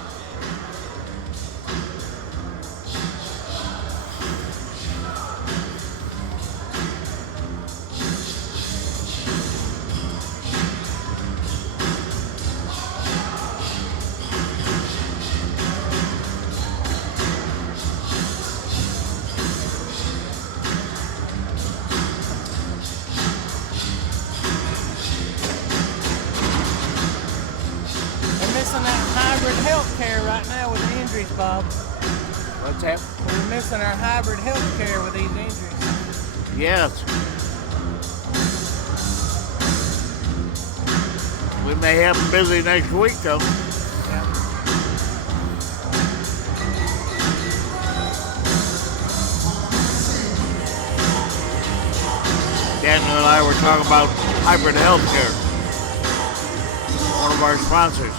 They're missing that injuries, Bob. What's that? We're missing our hybrid health care with these injuries. Yes. We may have them busy next week, though. Yeah. Daniel and I were talking about hybrid healthcare. One of our sponsors.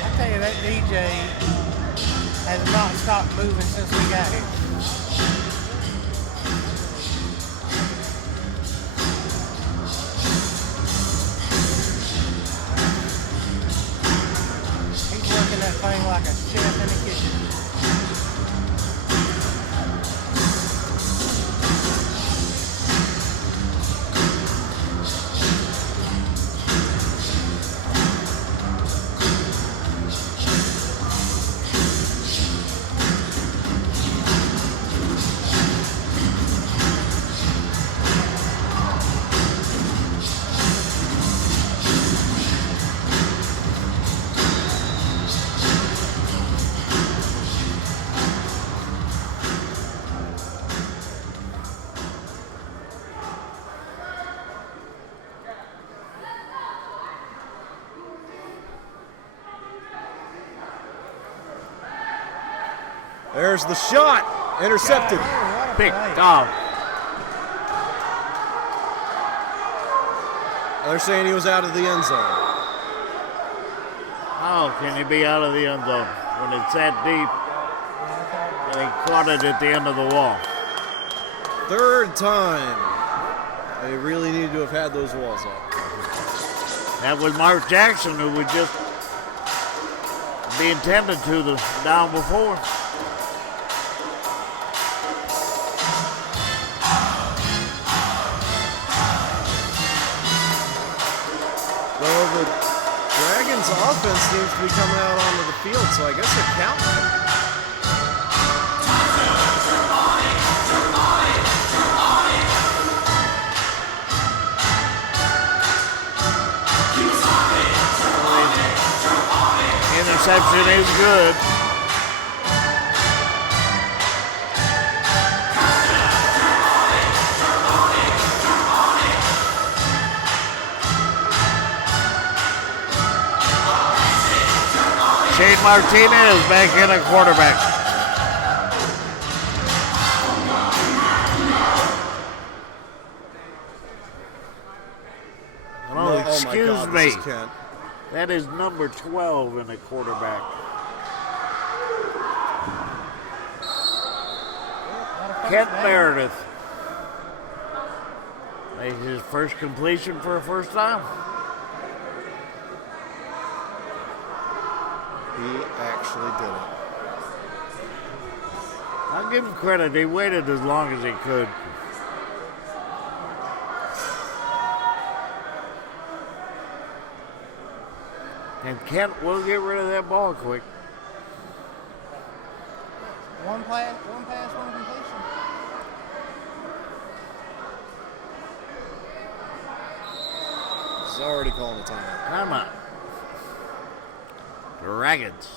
I tell you, that DJ has not stopped moving since we got here. He's working that thing like a chef in the kitchen. There's the shot. Intercepted. Picked off. They're saying he was out of the end zone. How can he be out of the end zone when it's that deep and he caught it at the end of the wall? Third time. They really needed to have had those walls up. That was Mark Jackson who would just be intended to the down before. Well, the Dragons' offense seems to be coming out onto the field, so I guess they're counting. Interception is good. Shane Martinez back in at quarterback. Oh, excuse God, me. this is Kent. That is number 12 in the quarterback. Kent Meredith makes his first completion for a first time. He actually did it. I'll give him credit. He waited as long as he could. And Kent will get rid of that ball quick. One pass, one completion. He's already calling the timeout. Come on. Dragons.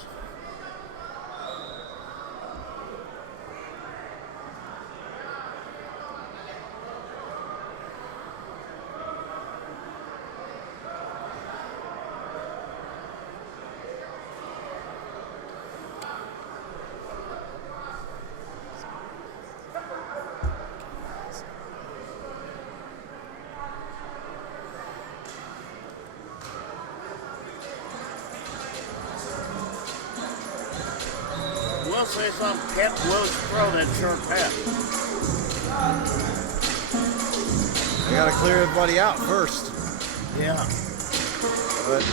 We'll say something. Kent will throw that short pass. They got to clear everybody out first. Yeah. But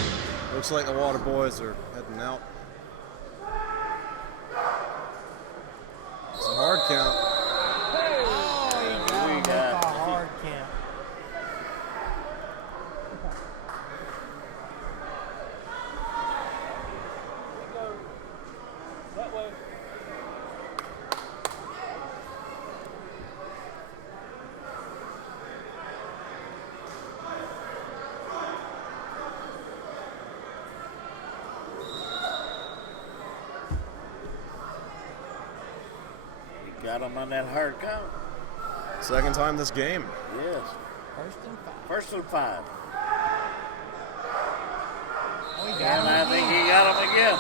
looks like the Water Boys are heading out. It's a hard count. Oh, he got him with a hard count. Got him on that hard count. Second time this game. Yes. First and 5. Oh, he got And him I think again. he got him again.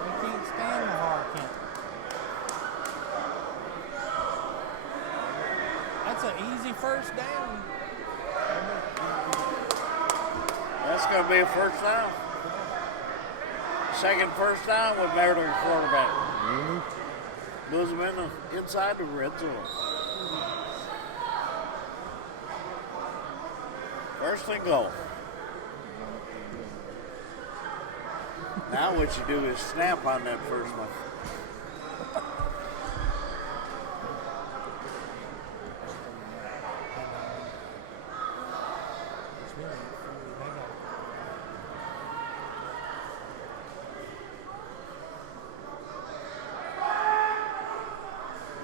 We can't stand the hard count. That's an easy first down. That's going to be a first down. Second first down with Maryland quarterback. Moves him inside the red zone. First and goal. Now what you do is snap on that first one.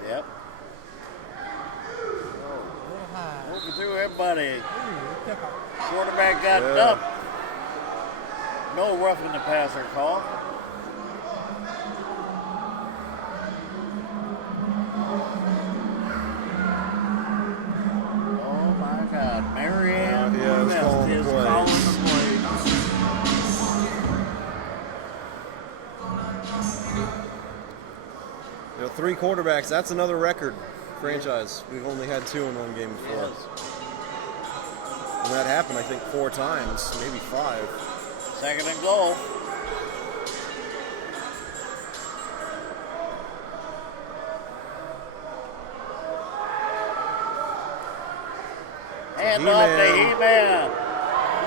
Yep. Working through everybody. Quarterback got dumped. No roughing the passer call. Oh my God. Marianne Yeah, it's calling the is play. calling the play. 3 quarterbacks. That's another record franchise. We've only had 2 in one game before. Yes. And that happened, I think, 4 times, maybe 5. Second and goal. Hand off to He-Man.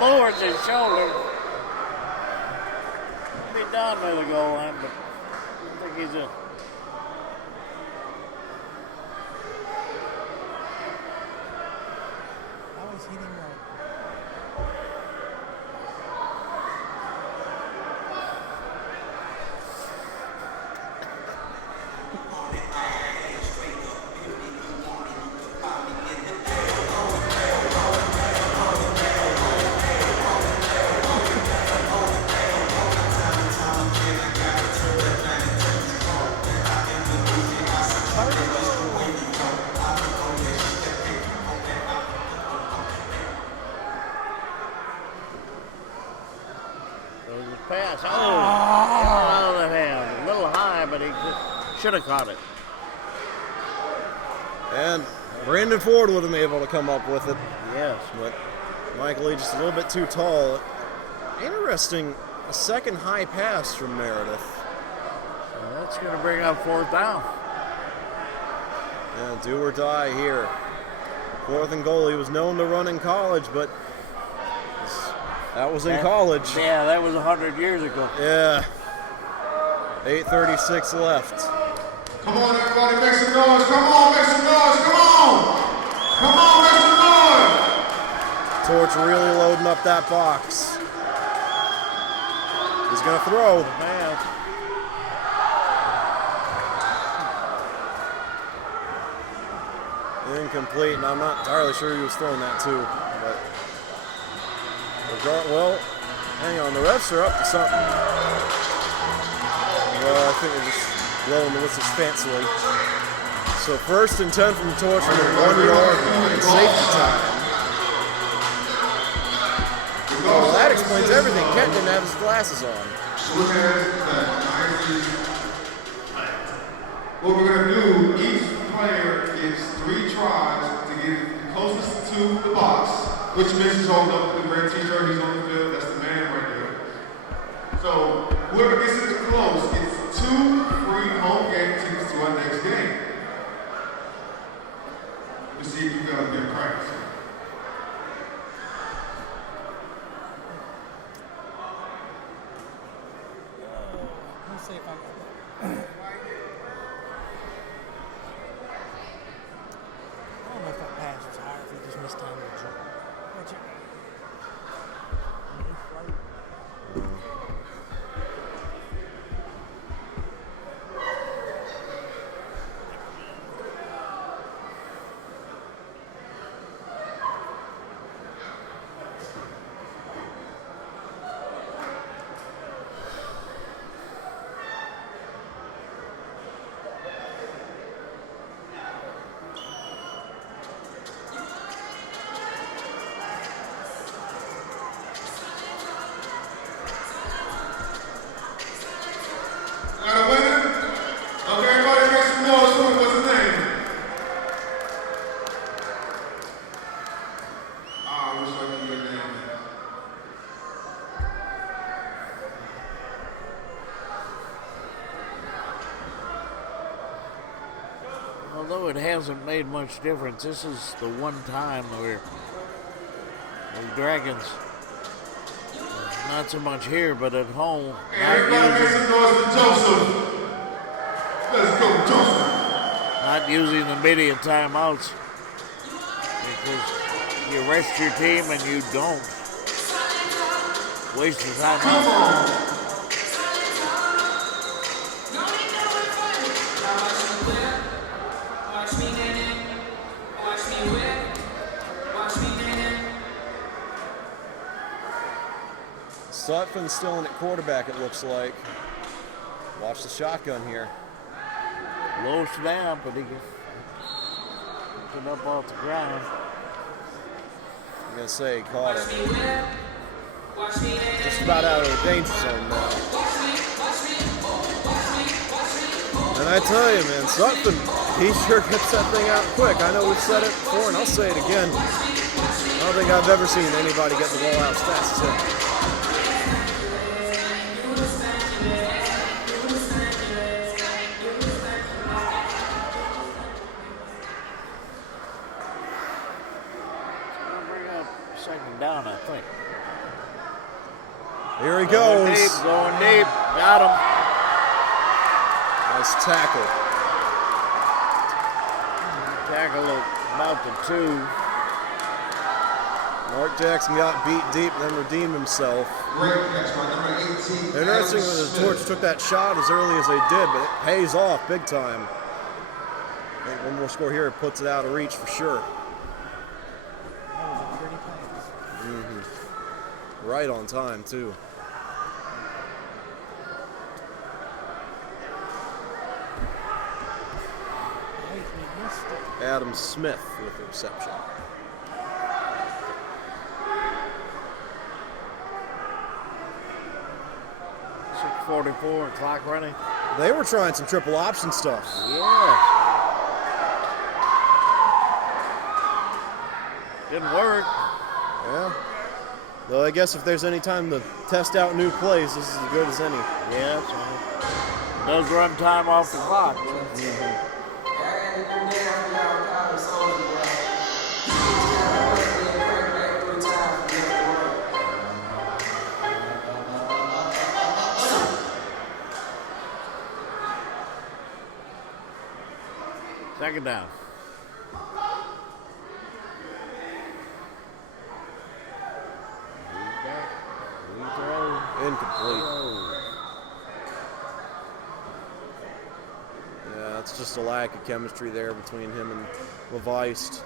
Lowers his shoulder. Be down by the goal line, but I think he's in. Always hit him right. Throws his pass. Oh, out of the hand. A little high, but he should have caught it. And Brandon Ford would have been able to come up with it. Yes. But Michael Lee just a little bit too tall. Interesting, a second high pass from Meredith. Well, that's going to bring up fourth down. Yeah, do or die here. 4th and goal. He was known to run in college, but that was in college. Yeah, that was 100 years ago. Yeah. 8:36 left. Come on, everybody, make some noise. Come on, make some noise. Come on. Come on, make some noise. Torch really loading up that box. He's going to throw. Man. Incomplete, and I'm not entirely sure he was throwing that too. But well, hang on, the refs are up to something. Well, I think they're just blowing the whistles fancily. So 1st and 10 from the Torch with a 1-yard and safety time. Oh, well, that explains everything. Kent didn't have his glasses on. What we're going to do, each player gets 3 tries to get closest to the box. Which Mitch is holding up the red t-shirt, he's on the field, that's the man right there. So whoever gets it close gets 2 free home game tickets to our next game. Let's see if you got a good practice. Let's see if I can. I don't know if that pass was higher if he just missed time to jump. Watch it. know, it hasn't made much difference. This is the one time where the Dragons, not so much here, but at home, Everybody make some noise for Joseph. Let's go, Joseph. not using immediate timeouts because you rest your team and you don't waste your time. Come on. Sutphin's still in at quarterback, it looks like. Watch the shotgun here. Low snap, but he gets it up off the ground. I'm going to say he caught it. Just about out of the danger zone now. And I tell you, man, Sutphin, he sure gets that thing out quick. I know we've said it before, and I'll say it again. I don't think I've ever seen anybody get the ball out as fast as him. Second down, I think. Here he goes. Going deep. Got him. Nice tackle. Tackle about the 2. Mark Jackson got beat deep and then redeemed himself. Great catch by number 18. Interesting that the Torch took that shot as early as they did, but it pays off big time. I think one more score here puts it out of reach for sure. Right on time, too. Adam Smith with the reception. 6:44, clock running. They were trying some triple option stuff. Yes. Didn't work. Yeah. Well, I guess if there's any time to test out new plays, this is as good as any. Yeah, so does run time off the clock. Second down. Incomplete. Yeah, it's just a lack of chemistry there between him and Levice.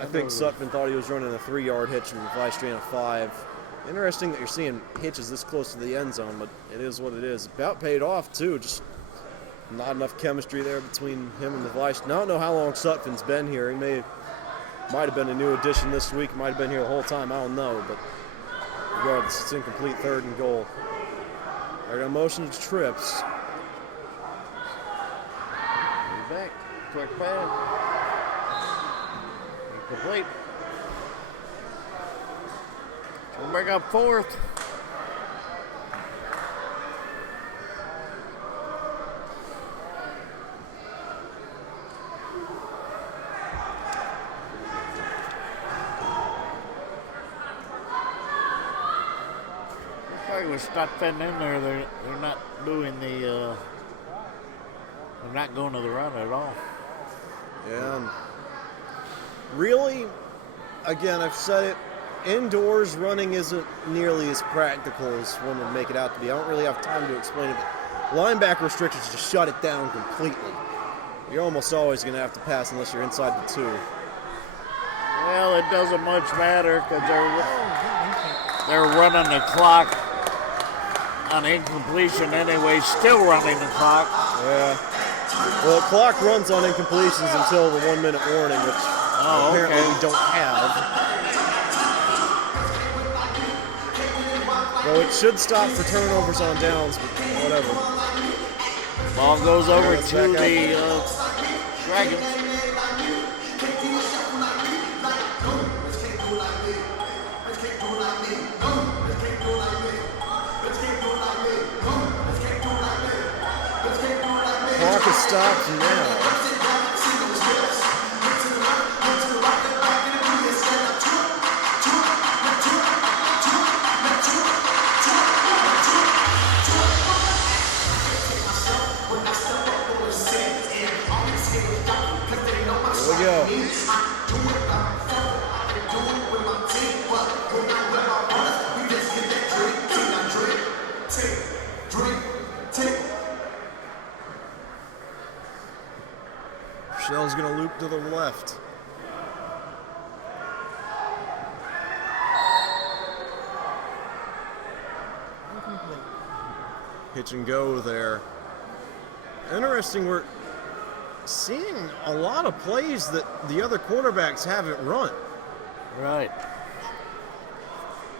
I think Sutphin thought he was running a 3-yard hitch and Levice ran a 5. Interesting that you're seeing hitches this close to the end zone, but it is what it is. About paid off, too. Just not enough chemistry there between him and Levice. I don't know how long Sutphin's been here. He might have been a new addition this week. He might have been here the whole time. I don't know, but regardless, it's incomplete, 3rd and goal. They're going to motion to trips. Back. Quick pass. Incomplete. We'll bring up 4th. With Sutphin in there, they're not doing the they're not going to the run at all. Yeah. And really, again, I've said it, indoors running isn't nearly as practical as one would make it out to be. I don't really have time to explain it, but linebacker restrictions just shut it down completely. You're almost always going to have to pass unless you're inside the 2. Well, it doesn't much matter because they're running the clock on incompletion anyway, still running the clock. Yeah. Well, the clock runs on incompletions until the 1-minute warning, which apparently we don't have. Well, it should stop for turnovers on downs, but whatever. Ball goes over to the Dragons. Clock is stopped now. to the left. Incomplete. Hitch and go there. Interesting, we're seeing a lot of plays that the other quarterbacks haven't run. Right.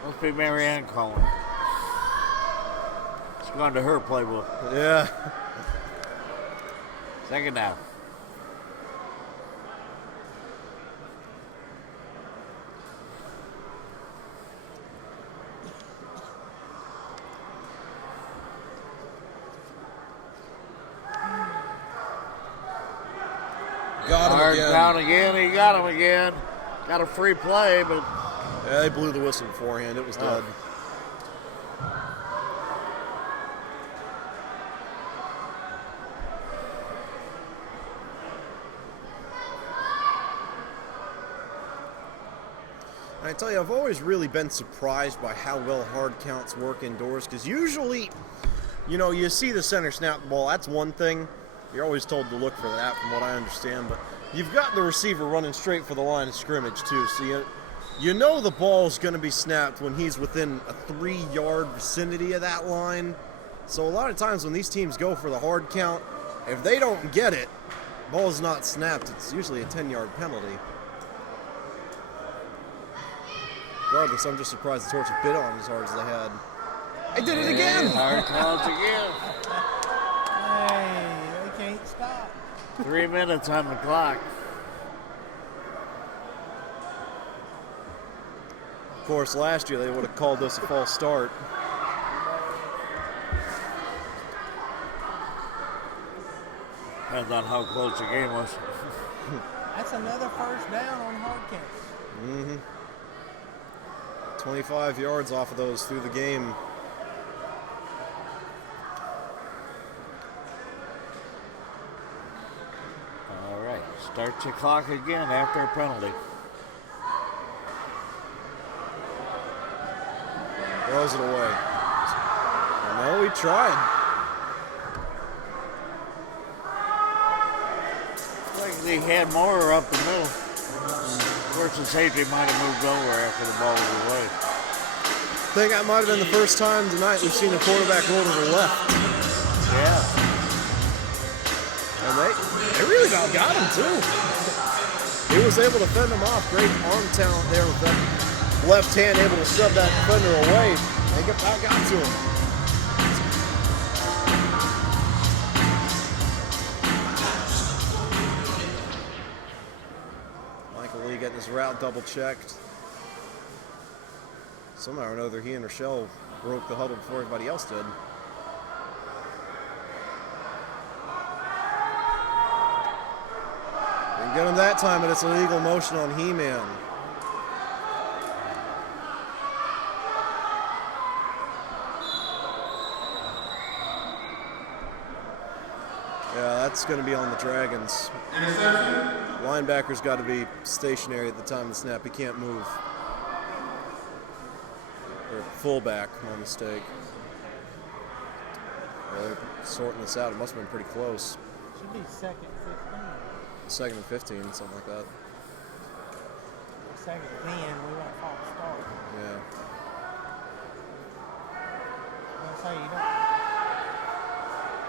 Must be Marianne calling. It's gone to her playbook. Yeah. Second down. Got him Hard again. down again. He got him again. Got a free play, but Yeah, they blew the whistle beforehand. It was dead. I tell you, I've always really been surprised by how well hard counts work indoors, because usually, you know, you see the center snap the ball, that's one thing. You're always told to look for that from what I understand, but you've got the receiver running straight for the line of scrimmage too, so you know the ball's going to be snapped when he's within a 3-yard vicinity of that line. So a lot of times when these teams go for the hard count, if they don't get it, ball's not snapped, it's usually a 10-yard penalty. Regardless, I'm just surprised the Torch bit on as hard as they had. They did it again! hard calls again. Hey, they can't stop. 3 minutes on the clock. Of course, last year they would have called this a false start. Depends on how close the game was. That's another first down on hard counts. Mm-hmm. 25 yards off of those through the game. All right, start your clock again after a penalty. Throws it away. No, he tried. Like they had more up the middle. Of course, the safety might have moved over after the ball was away. I think that might have been the first time tonight we've seen a quarterback roll to the left. Yeah. And they really about got him too. He was able to fend them off. Great arm talent there with that left hand, able to shove that defender away. They about got to him. Michael Lee getting his route double checked. Somehow or another, he and Rochelle broke the huddle before everybody else did. Didn't get him that time, but it's a legal motion on He-Man. Yeah, that's going to be on the Dragons. Linebacker's got to be stationary at the time of the snap. He can't move. Or fullback, my mistake. Well, they're sorting this out. It must have been pretty close. Should be second 15. Second and 15, something like that. Second 10, we want a false start. Yeah. I'll say you don't.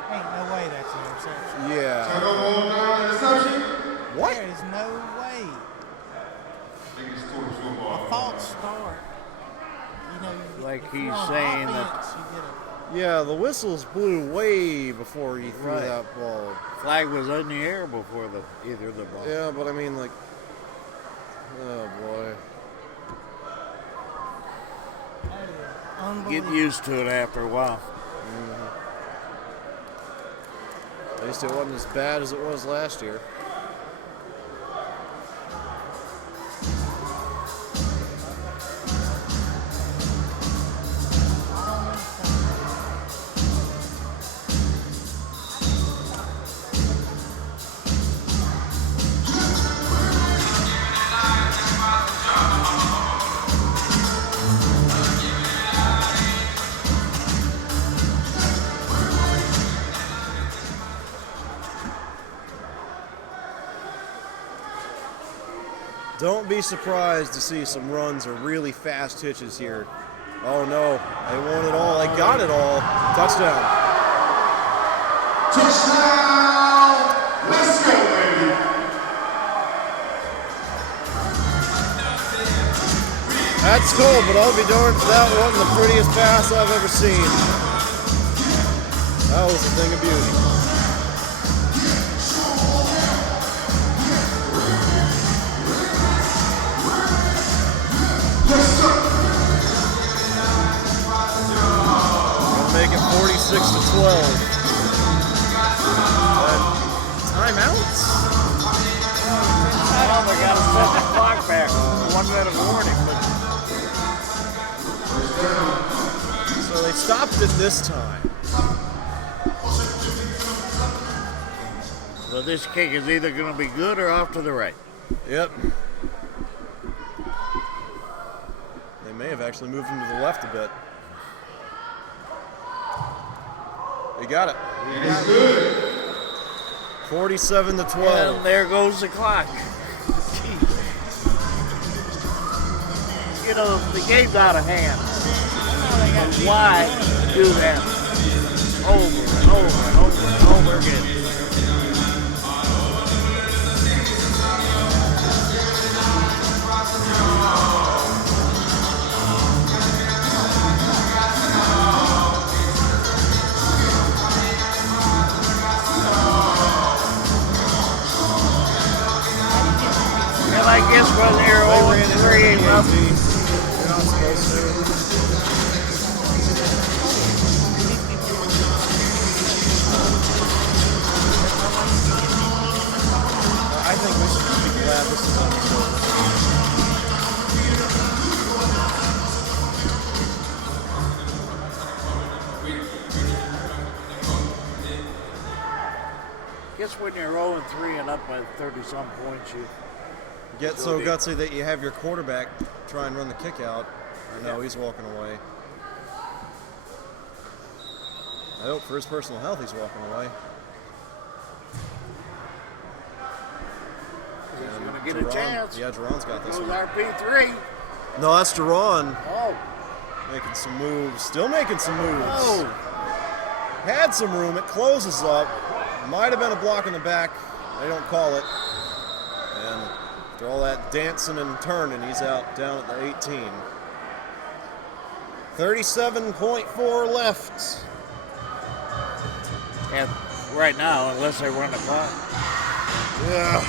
Ain't no way that's an interception. Yeah. So no more down interception. What? There is no way. I think it's towards football. A false start. You know, Like if you're he's on saying offense, you get a, Yeah, the whistles blew way before he threw Right. that ball. Flag was in the air before either of the ball. Yeah, but I mean, like, oh boy. that is Get unbelievable. used to it after a while. At least it wasn't as bad as it was last year. Don't be surprised to see some runs or really fast hitches here. Oh no, they won it all. They got it all. Touchdown. Touchdown! Let's go, baby! That's cool, but I'll be darned if that wasn't the prettiest pass I've ever seen. That was a thing of beauty. Yes, sir! Gonna make it 46-12. Timeouts? Well, they got to set the clock back. 1 minute warning, but So they stopped it this time. so this kick is either going to be good or off to the right. Yep. They may have actually moved him to the left a bit. They got it. It is good. 47-12. And there goes the clock. You know, the game's out of hand. Why do that over and over and over and over again? And I guess when they're They 0 ran and it 3, well, You're not supposed to. I think we should just be glad this is almost over. guess when you're 0 and 3 and up by 30-some points, you Get so gutsy that you have your quarterback try and run the kick out. I know he's walking away. I hope for his personal health he's walking away. he's And going to get a Jerron- chance. Yeah, Jerron's got this Goes one. RP3. No, that's Jerron Oh, making some moves. Still making some moves. oh. Had some room. It closes up. Might have been a block in the back. They don't call it. And after all that dancing and turning, he's out down at the 18. 37.4 left. And right now, unless they run the clock. Yeah.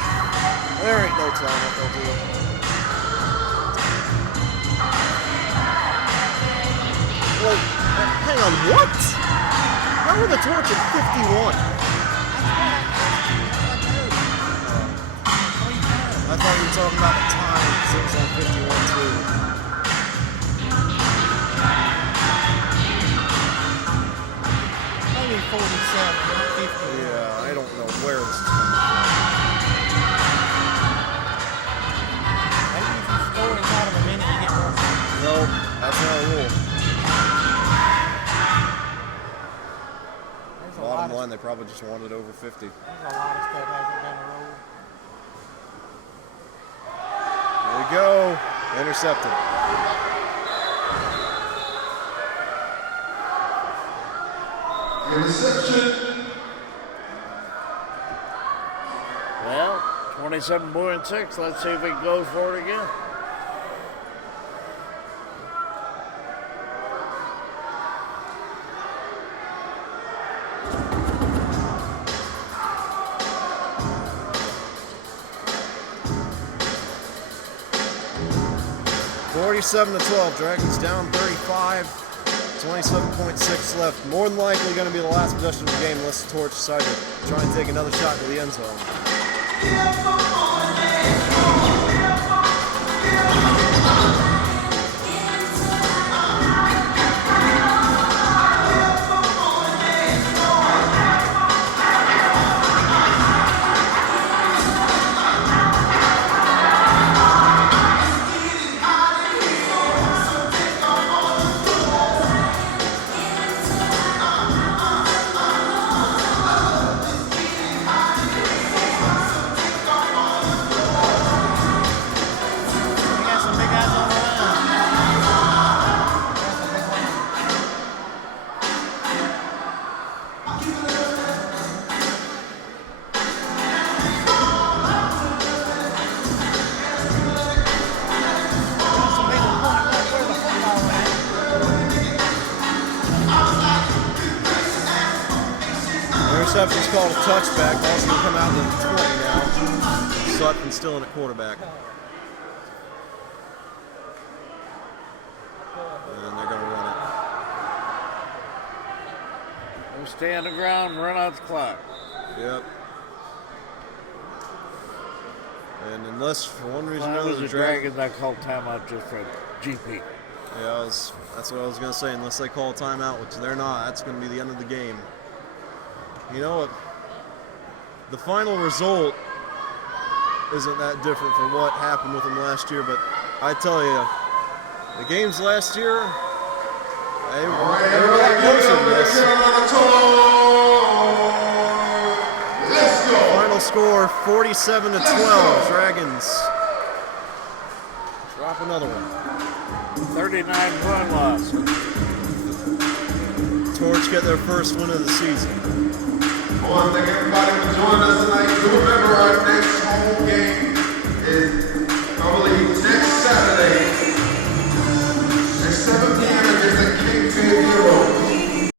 There ain't no telling what they'll do. Wait, hang on, what? How are the Torch at 51? I thought you were talking about the time, because it was on 51 too. Maybe 47, not 50. Yeah, I don't know where this is coming from. Maybe if you score inside of a minute, you get more. No, that's not a rule. There's a Bottom lot of, line, they probably just wanted over 50. there's a lot of stuff hasn't been a rule. There we go. Intercepted. Interception. Well, 27-6. Let's see if he goes for it again. Forty-seven to 12. Dragons down 35. 27.6 left. More than likely going to be the last possession of the game unless the Torch decide to try and take another shot to the end zone. interception's called a touchback. Ball's going to come out to the 20 now. Sutton still in at quarterback. And they're going to run it. We'll stay on the ground, run out the clock. Yep. And unless for one reason or If I another was the the Dragons, I called timeout just for GP. Yeah, that's what I was going to say. Unless they call a timeout, which they're not, that's going to be the end of the game. You know what? The final result isn't that different from what happened with them last year, but I tell you, the games last year, they were a lot closer than this. Final score 47-12. Dragons drop another one. 39-point loss. Torch get their first win of the season. I want to thank everybody for joining us tonight. Remember, our next home game is